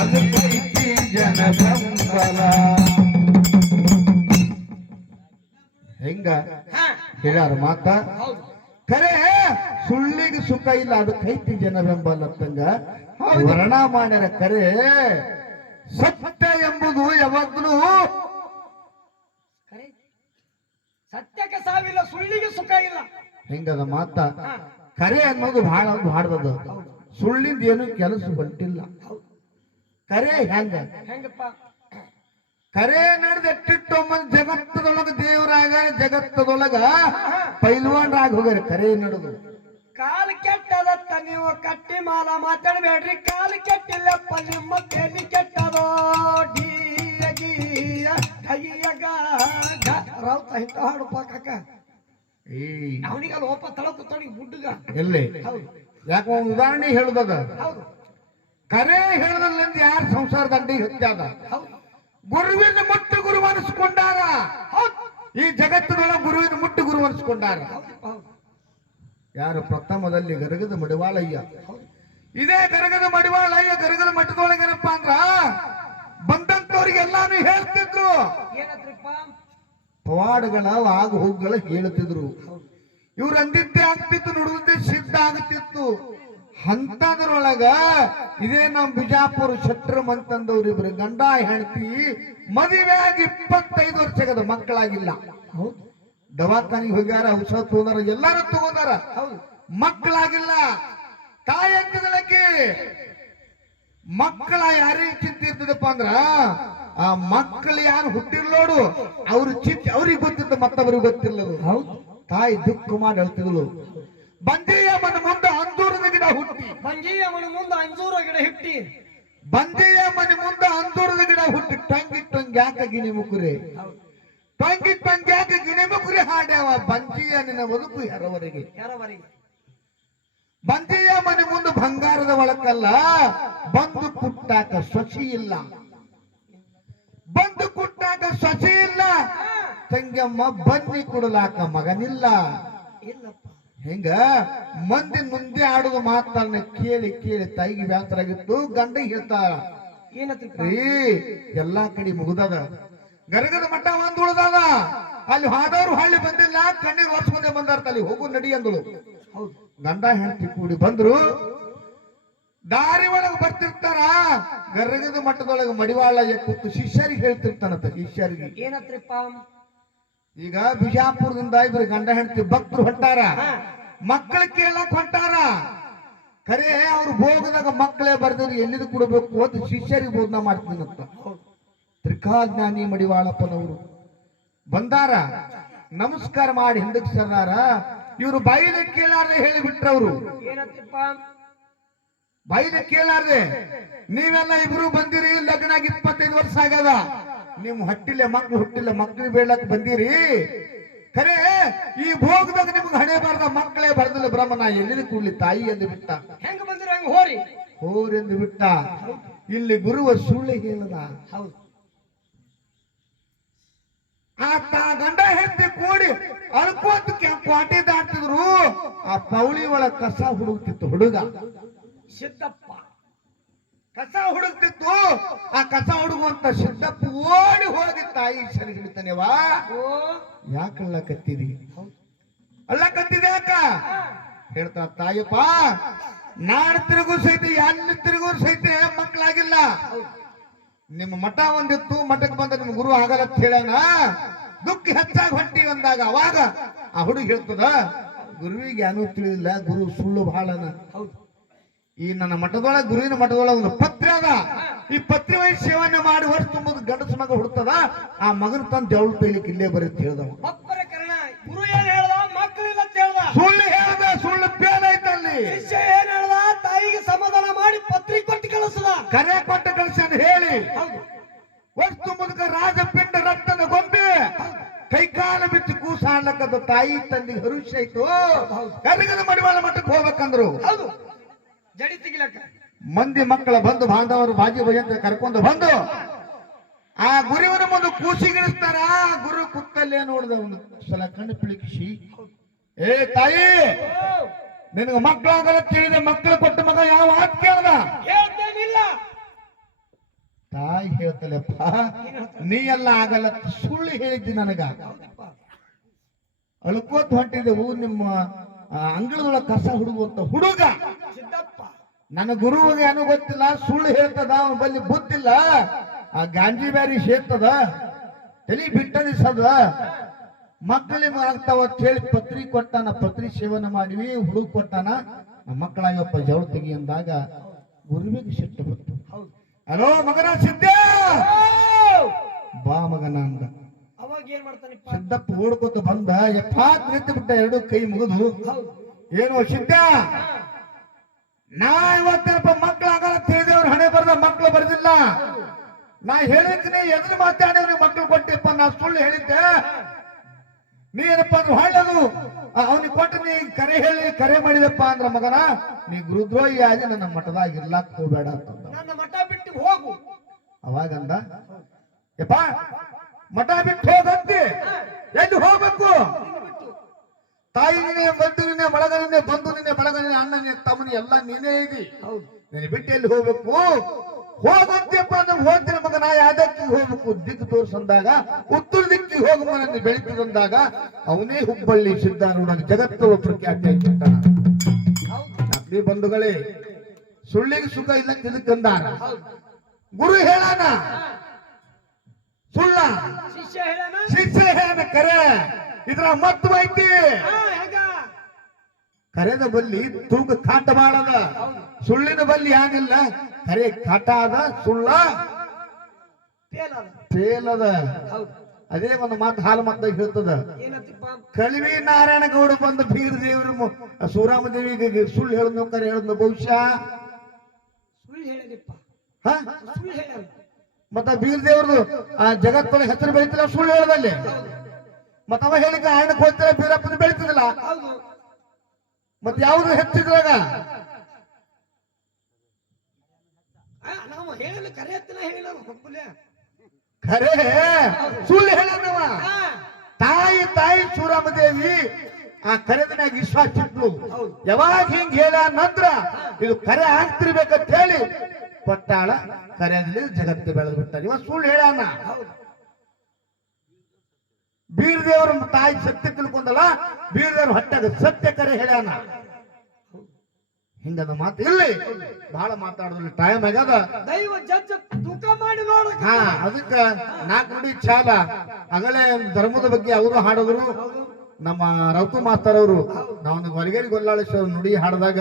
ಅದಕ್ಕೈತಿ ಜನ ಬೆಂಬಲ ಹೆಂಗ ಹೇಳ್ಯಾರ ಮಾತ ಖರೆ ಸುಳ್ಳಿಗೆ ಸುಖ ಇಲ್ಲ ಅದಕ್ಕೈತಿ ಜನ ಬೆಂಬಲ ಅಂತಂಗ ವರ್ಣ ಮಾಡ್ಯಾರ ಕರೆ ಸತ್ಯ ಎಂಬುದು ಯಾವಾಗ್ಲೂ ಸತ್ಯಕ್ಕೆ ಸಾವಿಲ್ಲ ಸುಳ್ಳಿಗೆ ಸುಖ ಇಲ್ಲ ಹೆಂಗದ ಮಾತ ಕರೆ ಅನ್ನೋದು ಬಹಳ ಹಾಡ್ದದ ಸುಳ್ಳಿಂದ ಏನು ಕೆಲಸ ಬಂಟಿಲ್ಲ ಕರೆ ಹೆಂಗಪ್ಪ ಕರೆ ನಡೆದೆಟ್ಟಿಟ್ಟೊಮ್ಮನ್ ಜಗತ್ತದೊಳಗ ದೇವರಾಗ ಜಗತ್ತದೊಳಗ ಪೈಲ್ವಾನ್ರಾಗ ಹೋಗ್ಯಾರ ಕರೆ ನಡೆದು ಕಾಲು ಕೆಟ್ಟದತ್ತ ನೀವು ಕಟ್ಟಿ ಮಾಲ ಮಾತಾಡಬೇಡ್ರಿ ಕಾಲು ಕೆಟ್ಟಿಲ್ಲಪ್ಪ ನಿಮ್ಮ ತಲೆ ಕೆಟ್ಟದೋ ರಾವ್ತ ಇಂತ ಹಾಡುಪ್ಪ ಕಾಕ ಅವನಿಗೆ ಅಲ್ಲಿ ಒಪ್ಪ ತಳ ಕೂತಾಡಿ ಬುಡ್ಡುಗ ಎಲ್ಲಿ ಯಾಕ ಒಂದು ಉದಾಹರಣೆ ಹೇಳುದದ ಹೌದು ಕರೆ ಹೇಳದಲ್ಲಿಂದ ಯಾರು ಸಂಸಾರ ದಂಡಿಗೆ ಹತ್ಯಾದ ಗುರುವಿನ ಮುಟ್ಟು ಗುರು ಅನಿಸ್ಕೊಂಡಾರ ಈ ಜಗತ್ತಿನೊಳಗೆ ಗುರುವಿನ ಮುಟ್ಟು ಗುರು ಅನಿಸ್ಕೊಂಡಾರ ಯಾರು ಪ್ರಥಮದಲ್ಲಿ ಗರಗದ ಮಡಿವಾಳಯ್ಯ ಇದೇ ಗರಗದ ಮಡಿವಾಳಯ್ಯ ಗರಗದ ಮಠದೊಳಗೇನಪ್ಪ ಅಂದ್ರ ಬಂದಂತವ್ರಿಗೆಲ್ಲಾನು ಹೇಳ್ತಿದ್ರು ಪವಾಡಗಳ ಆಗು ಹೋಗುಗಳ ಹೇಳ್ತಿದ್ರು ಇವ್ರು ಅಂದಿದ್ದೆ ಆಗ್ತಿತ್ತು ನುಡಿದಿದ್ದೆ ಸಿದ್ಧ ಆಗುತ್ತಿತ್ತು ಅಂತದ್ರೊಳಗ ಇದೇ ನಮ್ ಬಿಜಾಪುರ ಶೆಟ್ರಮ್ ಅಂತಂದವ್ರು ಇಬ್ರು ಗಂಡ ಹೆಂಡತಿ ಮದುವೆ ಆಗಿ 25 ವರ್ಷದ ಮಕ್ಕಳಾಗಿಲ್ಲ ದವಾಖಾನಿಗೆ ಹೋಗ್ಯಾರ ಔಷಧ ತಗೊಂಡಾರ ಎಲ್ಲಾರು ತಗೊಂಡಾರ ಮಕ್ಕಳಾಗಿಲ್ಲ ತಾಯಿ ಅಂತದಳಕ್ಕೆ ಮಕ್ಕಳ ಯಾರಿಗೆ ಚಿಂತೆ ಇರ್ತದಪ್ಪ ಅಂದ್ರ ಆ ಮಕ್ಕಳು ಯಾರು ಹುಟ್ಟಿರ್ಲೋಡು ಅವ್ರ ಚಿಂತೆ ಅವ್ರಿಗೆ ಗೊತ್ತಿದ್ದ ಮತ್ತವ್ರಿಗೆ ಗೊತ್ತಿಲ್ಲದು ತಾಯಿ ದುಃಖ ಮಾಡಿ ಹೇಳ್ತಿದ್ಲು ಬಂದೀಯ ಮನ ಮುಂದೆ ಅಂಜೂರದ ಗಿಡ ಹುಟ್ಟಿ ಬಂದೀಯ ಮನ ಮುಂದೆ ಅಂಜೂರ ಗಿಡ ಹುಟ್ಟಿ ಬಂದೀಯ ಮನೆ ಮುಂದೆ ಅಂಜೂರದ ಗಿಡ ಹುಟ್ಟಿ ಟಂಗಿ ಟಂಗಿ ಯಾಕ ಗಿಣಿ ಮುಕುರೆ ಟಂಗಿ ಟಂಗಿ ಯಾಕ ಗಿಣಿ ಮುಕುರೆ ಹಾಡ್ಯಾವ ಬಂದೀಯ ನಿನ್ನ ಬದುಕು ಎರವರೆಗೆ ಬಂದೀಯ ಮನೆ ಮುಂದೆ ಬಂಗಾರದ ಒಳಕಲ್ಲ ಬಂದು ಕುಟ್ಟಾಕ ಸೊಸಿ ಇಲ್ಲ ಬಂದು ಕುಟ್ಟಾಕ ಸೊಸಿ ಇಲ್ಲ ತಂಗಮ್ಮ ಬನ್ನಿ ಕೊಡಲಾಕ ಮಗನಿಲ್ಲ ಹಿಂಗ ಮಂದಿ ಮುಂದೆ ಆಡೋದು ಮಾತನ್ನ ಕೇಳಿ ಕೇಳಿ ತಾಯಿಗೆ ಬ್ಯಾಸರ ಆಗಿತ್ತು ಗಂಡಿಗೆ ಹೇಳ್ತಾರ ಏನಂತ ರೀ ಎಲ್ಲಾ ಕಡೆ ಮುಗ್ದದ ಗರಗದ ಮಠ ಒಂದ್ ಉಳ್ದದ ಅಲ್ಲಿ ಹಾದವ್ರು ಹಳ್ಳಿ ಬಂದಿಲ್ಲ ಕಣ್ಣಿಗೆ ವರ್ಷ ಮುಂದೆ ಬಂದಾರ ಅಲ್ಲಿ ಹೋಗು ನಡಿ ಅಂದಳು ಹೌದು ಗಂಡ ಹೆಂಡತಿ ಕೂಡಿ ಬಂದ್ರು ದಾರಿ ಒಳಗ ಬರ್ತಿರ್ತಾರ ಗರಗದ ಮಠದೊಳಗ ಮಡಿವಾಳ ಕೂತು ಶಿಷ್ಯರಿಗೆ ಹೇಳ್ತಿರ್ತಾನಂತ ಶಿಷ್ಯರಿಗೆ ಏನತ್ರಿಪ್ಪ ಈಗ ಬಿಜಾಪುರದಿಂದ ಇಬ್ರು ಗಂಡ ಹೆಂಡತಿ ಭಕ್ತರು ಹೊಂಟಾರ ಮಕ್ಕಳ ಕೇಳಕ್ ಹೊಂಟಾರ ಖರೆ ಅವ್ರು ಭೋಗದಾಗ ಮಕ್ಕಳೇ ಬರ್ದ್ರು ಎಲ್ಲಿದು ಕೊಡಬೇಕು ಅಂತ ಶಿಷ್ಯರಿಗೆ ಬೋಧನಾ ಮಾಡ್ತೀನಂತ ತ್ರಿಕಾಜ್ಞಾನಿ ಮಡಿವಾಳಪ್ಪನವರು ಬಂದಾರ ನಮಸ್ಕಾರ ಮಾಡಿ ಹಿಂದಕ್ಕೆ ಸರ್ದಾರ ಇವರು ಬಾಯಿಲೆ ಕೇಳಾರ್ದೆ ಹೇಳಿಬಿಟ್ರವ್ರು ಏನಂತಿಪ್ಪ ಬಾಯಿಲೆ ಕೇಳಾರ್ದೆ ನೀವೆಲ್ಲ ಇಬ್ರು ಬಂದಿರಿ ಲಗ್ನ ಆಗಿ 25 ವರ್ಷ ಆಗ್ಯದ ನಿಮ್ ಹಟ್ಟಿಲೆ ಮಕ್ಳು ಹುಟ್ಟಿಲ್ಲ ಮಕ್ಳು ಬೇಡಕ್ ಬಂದಿರಿ ಖರೆ ಈ ಭೋಗದಾಗ ನಿಮ್ಗೆ ಹಣೆ ಬಾರ್ದ ಮಕ್ಕಳೇ ಬರ್ದಿಲ್ಲ ಬ್ರಹ್ಮನ ಎಲ್ಲಿನ ಕೂಡ್ಲಿ ತಾಯಿ ಎಂದು ಬಿಟ್ಟ ಹೆಂಗ ಬಂದಿರ ಹಂಗ ಹೋರಿ ಹೋರೆಂದು ಬಿಟ್ಟ ಇಲ್ಲಿ ಗುರುವ ಸುಳ್ಳು ಹೇಳದ ಹೌದು ಆತ ಗಂಡ ಹೆಂಡತಿ ಕೂಡಿ ಅಳ್ಕೋತ ಕ್ವಾಟಿ ದಾಟ್ತಿದ್ರು ಆ ಪೌಳಿ ಒಳಗ ಕಸ ಹುಡುಕ್ತಿತ್ತು ಹುಡುಗ ಸಿದ್ದಪ್ಪ ಕಸ ಹುಡುಕ್ತಿತ್ತು ಆ ಕಸ ಹುಡುಗುವಂತ ಸಿದ್ದಪ್ಪ ಓಡಿ ಹೋಗಿ ತಾಯಿ ಸರಿ ಹಿಡಿತಾನೆವಾ ಓ ಯಾಕಲ್ಲ ಕತ್ತಿದಿ ಅಲ್ಲ ಕತ್ತಿದೆ ಯಾಕ ಹೇಳ್ತಾ ತಾಯಪ್ಪ ನಾಡ್ ತಿರುಗು ಸಹಿತ ಎಲ್ಲಿ ತಿರುಗು ಸಹಿತ ಮಕ್ಕಳಾಗಿಲ್ಲ ನಿಮ್ಮ ಮಠ ಒಂದಿತ್ತು ಮಠಕ್ಕೆ ಬಂದ ನಿಮ್ ಗುರು ಆಗಲ್ಲ ಅಂತ ಹೇಳೋಣ ದುಃಖ ಹೆಚ್ಚಾಗಿ ಹೊಂಟಿ ಅಂದಾಗ ಅವಾಗ ಆ ಹುಡುಗ ಹೇಳ್ತದ ಗುರುವಿಗೆ ಏನೂ ತಿಳಿದಿಲ್ಲ ಗುರು ಸುಳ್ಳು ಬಹಳನ ಹೌದು ಈ ನನ್ನ ಮಠದೊಳಗ ಗುರುವಿನ ಮಠದೊಳಗ ಒಂದು ಪತ್ರ ಅದ ಈ ಪತ್ರಿ ವಯಸ್ಸು ಸೇವನೆ ಮಾಡಿ ವರ್ಷ ತುಂಬದ ಗಂಡಸ ಮಗ ಹುಡ್ತದ ಆ ಮಗನ ತಂದು ಜವಳು ತೈಲಿಕ್ಕೆ ಇಲ್ಲೇ ಬರುತ್ತೆ ಹೇಳ್ದವ ಒಬ್ಬರ ಕರ್ಣ ಗುರು ಏನ್ ಹೇಳ್ದ ಮಕ್ಕಳಿಲ್ಲ ಅಂತ ಹೇಳ್ದ ಸುಳ್ಳು ಹೇಳ್ದ ಸುಳ್ಳು ಪೇಲೈತಲ್ಲಿ ಶಿಷ್ಯ ಏನ್ ಹೇಳ್ದ ತಾಯಿಗೆ ಸಮಾಧಾನ ಮಾಡಿ ಪತ್ರಿ ಕೊಟ್ಟು ಕಳಿಸದ ಕರೆ ಕೊಟ್ಟ ಕಳಿಸ್ಯಾನ ಹೇಳಿ ಹೌದು ವರ್ಷ ತುಂಬದಕ ರಾಜಪಿಂಡ ರಕ್ತದ ಗೊಂಬೆ ಕೈಕಾಲ ಬಿಟ್ಟು ಕೂಸಾಡ್ಲಕ್ಕದ ತಾಯಿ ತಂದಿಗೆ ಹರುಷ ಆಯ್ತು ಕರಗದ ಮಡಿವಾಳ ಮಠಕ್ಕೆ ಹೋಗ್ಬೇಕಂದ್ರು ಹೌದು ಜಡಿ ತೆಗಿಲಕ್ಕ ಮಂದಿ ಮಕ್ಕಳ ಬಂದು ಬಾಂಧವರು ಬಾಜಿ ಭಜಂತ ಕರ್ಕೊಂಡು ಬಂದು ಆ ಗುರುವಿನ ಮುಂದೆ ಕೂಸಿಗಿಳಿಸ್ತಾರ ಗುರು ಕುತ್ತಲ್ಲೇ ನೋಡ್ದ ಒಂದು ಸಲ ಕಣ್ಣು ಪಿಳಿಕಿಸಿ ಏ ತಾಯಿ ನಿನಗ ಮಕ್ಕಳಾಗಲ್ಲ ತಿಳಿದ ಮಕ್ಕಳು ಕೊಟ್ಟ ಮಗ ಯಾವ ಮಾತು ಕೇಳ್ದ ಹೇಳ್ತೇನಿಲ್ಲ ತಾಯಿ ಹೇಳ್ತಲಪ್ಪ ನೀ ಎಲ್ಲ ಆಗಲ್ಲ ಸುಳ್ಳು ಹೇಳಿದ್ದಿ ನನಗ ಅಳ್ಕೋತ್ ಹೊಂಟಿದೆವು ನಿಮ್ಮ ಅಂಗಳದೊಳಗ ಕಸ ಹುಡುಗುವಂತ ಹುಡುಗ ಸಿದ್ದಪ್ಪ ನನ್ನ ಗುರುವಿಗೆ ಏನೂ ಗೊತ್ತಿಲ್ಲ ಸುಳ್ಳು ಹೇಳ್ತದ ಅವನ ಬಲ್ಲಿ ಬುದ್ಧಿಲ್ಲ ಆ ಗಾಂಜಿ ಬ್ಯಾರಿ ಸೇರ್ತದ ತಲಿ ಬಿಟ್ಟದಿಸದ ಮಕ್ಕಳಿಗೆ ಆಗ್ತಾವ ಅಂತ ಹೇಳಿ ಪತ್ರಿ ಕೊಟ್ಟಾನ ಪತ್ರಿ ಸೇವನೆ ಮಾಡಿವಿ ಹುಡುಗ ಕೊಟ್ಟಾನ ನಮ್ಮ ಮಕ್ಕಳಾಗಪ್ಪ ಜವಳ ತೆಗಿ ಅಂದಾಗ ಗುರುವಿಗೆ ಸಿಟ್ಟು ಬಂತು ಹೌದು ಹಲೋ ಮಗನ ಸಿದ್ಧ ಬಾ ಮಗನ ಅಂದ ಅವಾಗ ಏನ್ ಮಾಡ್ತಾನಿಪ್ಪ ಸಿದ್ದಪ್ಪ ಓಡ್ಕೊತ ಬಂದ ಎಪ್ಪಾತ್ ನಿಂತು ಬಿಟ್ಟ ಎರಡು ಕೈ ಮುಗಿದು ಹೌದು ಏನೋ ಸಿದ್ಧ ನಾ ಇವತ್ತೇನಪ್ಪ ಮಕ್ಕಳಾಗಲ್ಲ ತಿಳಿದವ್ರು ಹಣೆ ಬರ್ದ ಮಕ್ಕಳು ಬರ್ದಿಲ್ಲ ನಾ ಹೇಳಿದ್ನಿ ಎದುರು ಮಾತಾಡಿ ಮಕ್ಕಳು ಕೊಟ್ಟಿಪ್ಪ ನಾ ಸುಳ್ಳು ಹೇಳಿದ್ದೆ ನೀನಪ್ಪ ಅಂದ್ರೆ ಒಳ್ಳೇದು ಅವನಿಗೆ ಕೊಟ್ಟು ನೀ ಕರೆ ಹೇಳಿ ಕರೆ ಮಾಡಿದಪ್ಪ ಅಂದ್ರ ಮಗನ ನೀ ಗುರುದ್ರೋಹಿ ಆಗಿ ನನ್ನ ಮಠದಾಗ ಇರ್ಲಾಕ್ ಹೋಗ್ಬೇಡ ಅಂತಂದ ನನ್ನ ಮಠ ಬಿಟ್ಟು ಹೋಗು ಅವಾಗಂದ ಯಪ್ಪ ಮಠ ಬಿಟ್ಟು ಹೋಗಂತಿ ಎಲ್ಲಿ ಹೋಗ್ಬೇಕು ತಾಯಿ ನೀನೆ ಬಂಧು ನೀನೆ ಬಳಗ ನೀನೆ ಬಂಧು ನೀನೆ ಬಳಗ ನೀನೆ ಅಣ್ಣ ನೀನೆ ತಮ್ಮನಿ ಎಲ್ಲ ನೀನೇ ಇದಿ ಹೌದು ನೀನು ಬಿಟ್ಟು ಎಲ್ಲಿ ಹೋಗ್ಬೇಕು ಹೋಗಂತಿಯಪ್ಪ ಅಂದ್ರೆ ಹೋಗ್ತೀನಿ ಮಗ ನಾ ಯಾವ್ದಕ್ಕಿಗೆ ಹೋಗ್ಬೇಕು ದಿಕ್ಕು ತೋರಿಸಂದಾಗ ಉತ್ತರ ದಿಕ್ಕಿಗೆ ಹೋಗು ಮನೆ ಬೆಳೀತದಂದಾಗ ಅವನೇ ಹುಬ್ಬಳ್ಳಿ ಸಿದ್ಧಾರೂಢ ಜಗತ್ತು ಪ್ರಖ್ಯಾತಿ ಆಗಿರ್ತಾನ ಅಗ್ನಿ ಬಂಧುಗಳೇ ಸುಳ್ಳಿಗೆ ಸುಖ ಇಲ್ಲ ತಿಳ್ಕಂದಾರ ಗುರು ಹೇಳಾನ ಸುಳ್ಳ ಶಿಷ್ಯ ಹೇಳನ ಶಿಕ್ಷೆ ಹೇಳ ಕರೆ ಇದ್ರ ಮತ್ ಐತಿ ಹೇಗ ಕರೆದ ಬಲ್ಲಿ ತೂಕ ಕಾಟ ಮಾಡದ ಸುಳ್ಳಿನ ಬಲ್ಲಿ ಏನಿಲ್ಲ ಕರೆ ಕಾಟ ಅದ ಸುಳ್ಳ ಫೇಲ್ ಅದ ತೇಲದ ಹೌದು ಅದೇ ಒಂದು ಮಾತು ಹಾಲು ಮತ್ತಾಗ ಹೇಳ್ತದ ಏನಂತಿಪ್ಪ ಕಳಿವಿ ನಾರಾಯಣ ಗೌಡ ಬಂದು ಬೀರ ದೇವರು ಸೂರಾಮ ದೇವಿಗೆ ಸುಳ್ಳು ಹೇಳದ್ ಕರೆ ಹೇಳದ್ ಬಹುಶಃ ಸುಳ್ಳು ಹೇಳಿದಪ್ಪ ಹ ಸುಳ್ಳು ಹೇಳ ಮತ್ತ ಬೀರ ದೇವ್ರದು ಆ ಜಗತ್ತೊಳ ಹೆಸರು ಬೆಳಿತಿಲ್ಲ ಸುಳ್ಳು ಹೇಳದಲ್ಲಿ ಮತ್ತ ಅವ ಹೇಳಿಕ ಹಣ್ಣಕ್ಕೆ ಹೋಗ್ತಿಲ್ಲ ಬೀರಪ್ಪನ ಬೆಳಿತಿದಿಲ್ಲ ಹೌದು ಮತ್ ಯಾವ್ದು ಹೆಚ್ಚಿದ್ರಾಗ ನಾವು ಹೇಳಲು ಕರೆ ಹತ್ತಿನ ಹೇಳಿಲ್ಲ ಹೊಕ್ಕುಲೆ ಖರೆ ಸುಳ್ಳು ಹೇಳನವ ತಾಯಿ ತಾಯಿ ಸೂರಮದೇವಿ ಆ ಕರೆದನಾಗ ವಿಶ್ವಾಸ ಇಟ್ಲು ಹೌದು. ಯಾವಾಗ ಹಿಂಗ್ ಹೇಳ ನಂತರ ಇದು ಕರೆ ಆಗ್ತಿರ್ಬೇಕಂತ ಹೇಳಿ ಕೊಟ್ಟಾಳ ಕರೆಯಲ್ಲಿ ಜಗತ್ತು ಬೆಳೆದು ಬಿಟ್ಟಾರ. ಇವ ಸುಳ್ಳು ಹೇಳಾನ. ಹೌದು. ಬೀರದೇವ್ರ ತಾಯಿ ಸತ್ಯ ತಿಳ್ಕೊಂಡಲ್ಲ, ಬೀರದೇವ್ರ ಹೊಟ್ಟೆಗ ಸತ್ಯ ಕರೆ ಹೇಳ್ಯಾನ. ಹಿಂಗದ ಮಾತು ಇಲ್ಲಿ ಬಹಳ ಮಾತಾಡೋದ್ರಲ್ಲಿ ಟೈಮ್ ಆಗ್ಯದ. ದೈವ ಜಡ್ಜ್ ತೂಕ ಮಾಡಿ ನೋಡ. ಹಾ, ಅದಕ್ಕ ನಾಲ್ಕು ನುಡಿ ಚಾಲ ಆಗಲೇ ಧರ್ಮದ ಬಗ್ಗೆ ಅವರು ಹಾಡಿದ್ರು. ನಮ್ಮ ರೌತು ಮಾಸ್ತರ್ ಅವರು ನಾವು ಹೊರಗೇರಿ ಗೊಲ್ಲಾಳೇಶ್ವರ ನುಡಿ ಹಾಡಿದಾಗ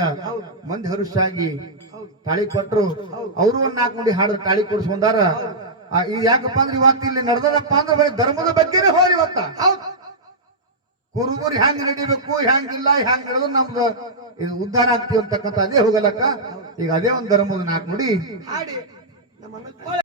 ಮಂದಿ ಹರುಷಾಗಿ ತಾಳಿ ಕೊಟ್ರು. ಅವರು ಒಂದ್ ನಾಲ್ಕು ನುಡಿ ಹಾಡಿದ್ರು, ತಾಳಿ ಕೊಡಿಸ್ಕೊಂಡಾರ. ಇದು ಯಾಕಪ್ಪ ಅಂದ್ರೆ ಇವತ್ತು ಇಲ್ಲಿ ನಡೆದದಪ್ಪ ಅಂದ್ರೆ ಬರೀ ಧರ್ಮದ ಬಗ್ಗೆನೇ ಹೋರಿ. ಇವತ್ತ ಕುರುಬರು ಹೆಂಗ್ ನಡಿಬೇಕು, ಹೆಂಗಿಲ್ಲ, ಹೆಂಗ್ ನಡೆದು ನಮ್ದು ಇದು ಉದ್ಧಾರ ಆಗ್ತೀವಿ ಅಂತಕ್ಕಂಥ ಅದೇ ಹೋಗಲಕ್ಕ. ಈಗ ಅದೇ ಒಂದು ಧರ್ಮದ ನಾಲ್ಕು ನುಡಿ ಹಾಡಿ ನಮ್ಮನ್ನ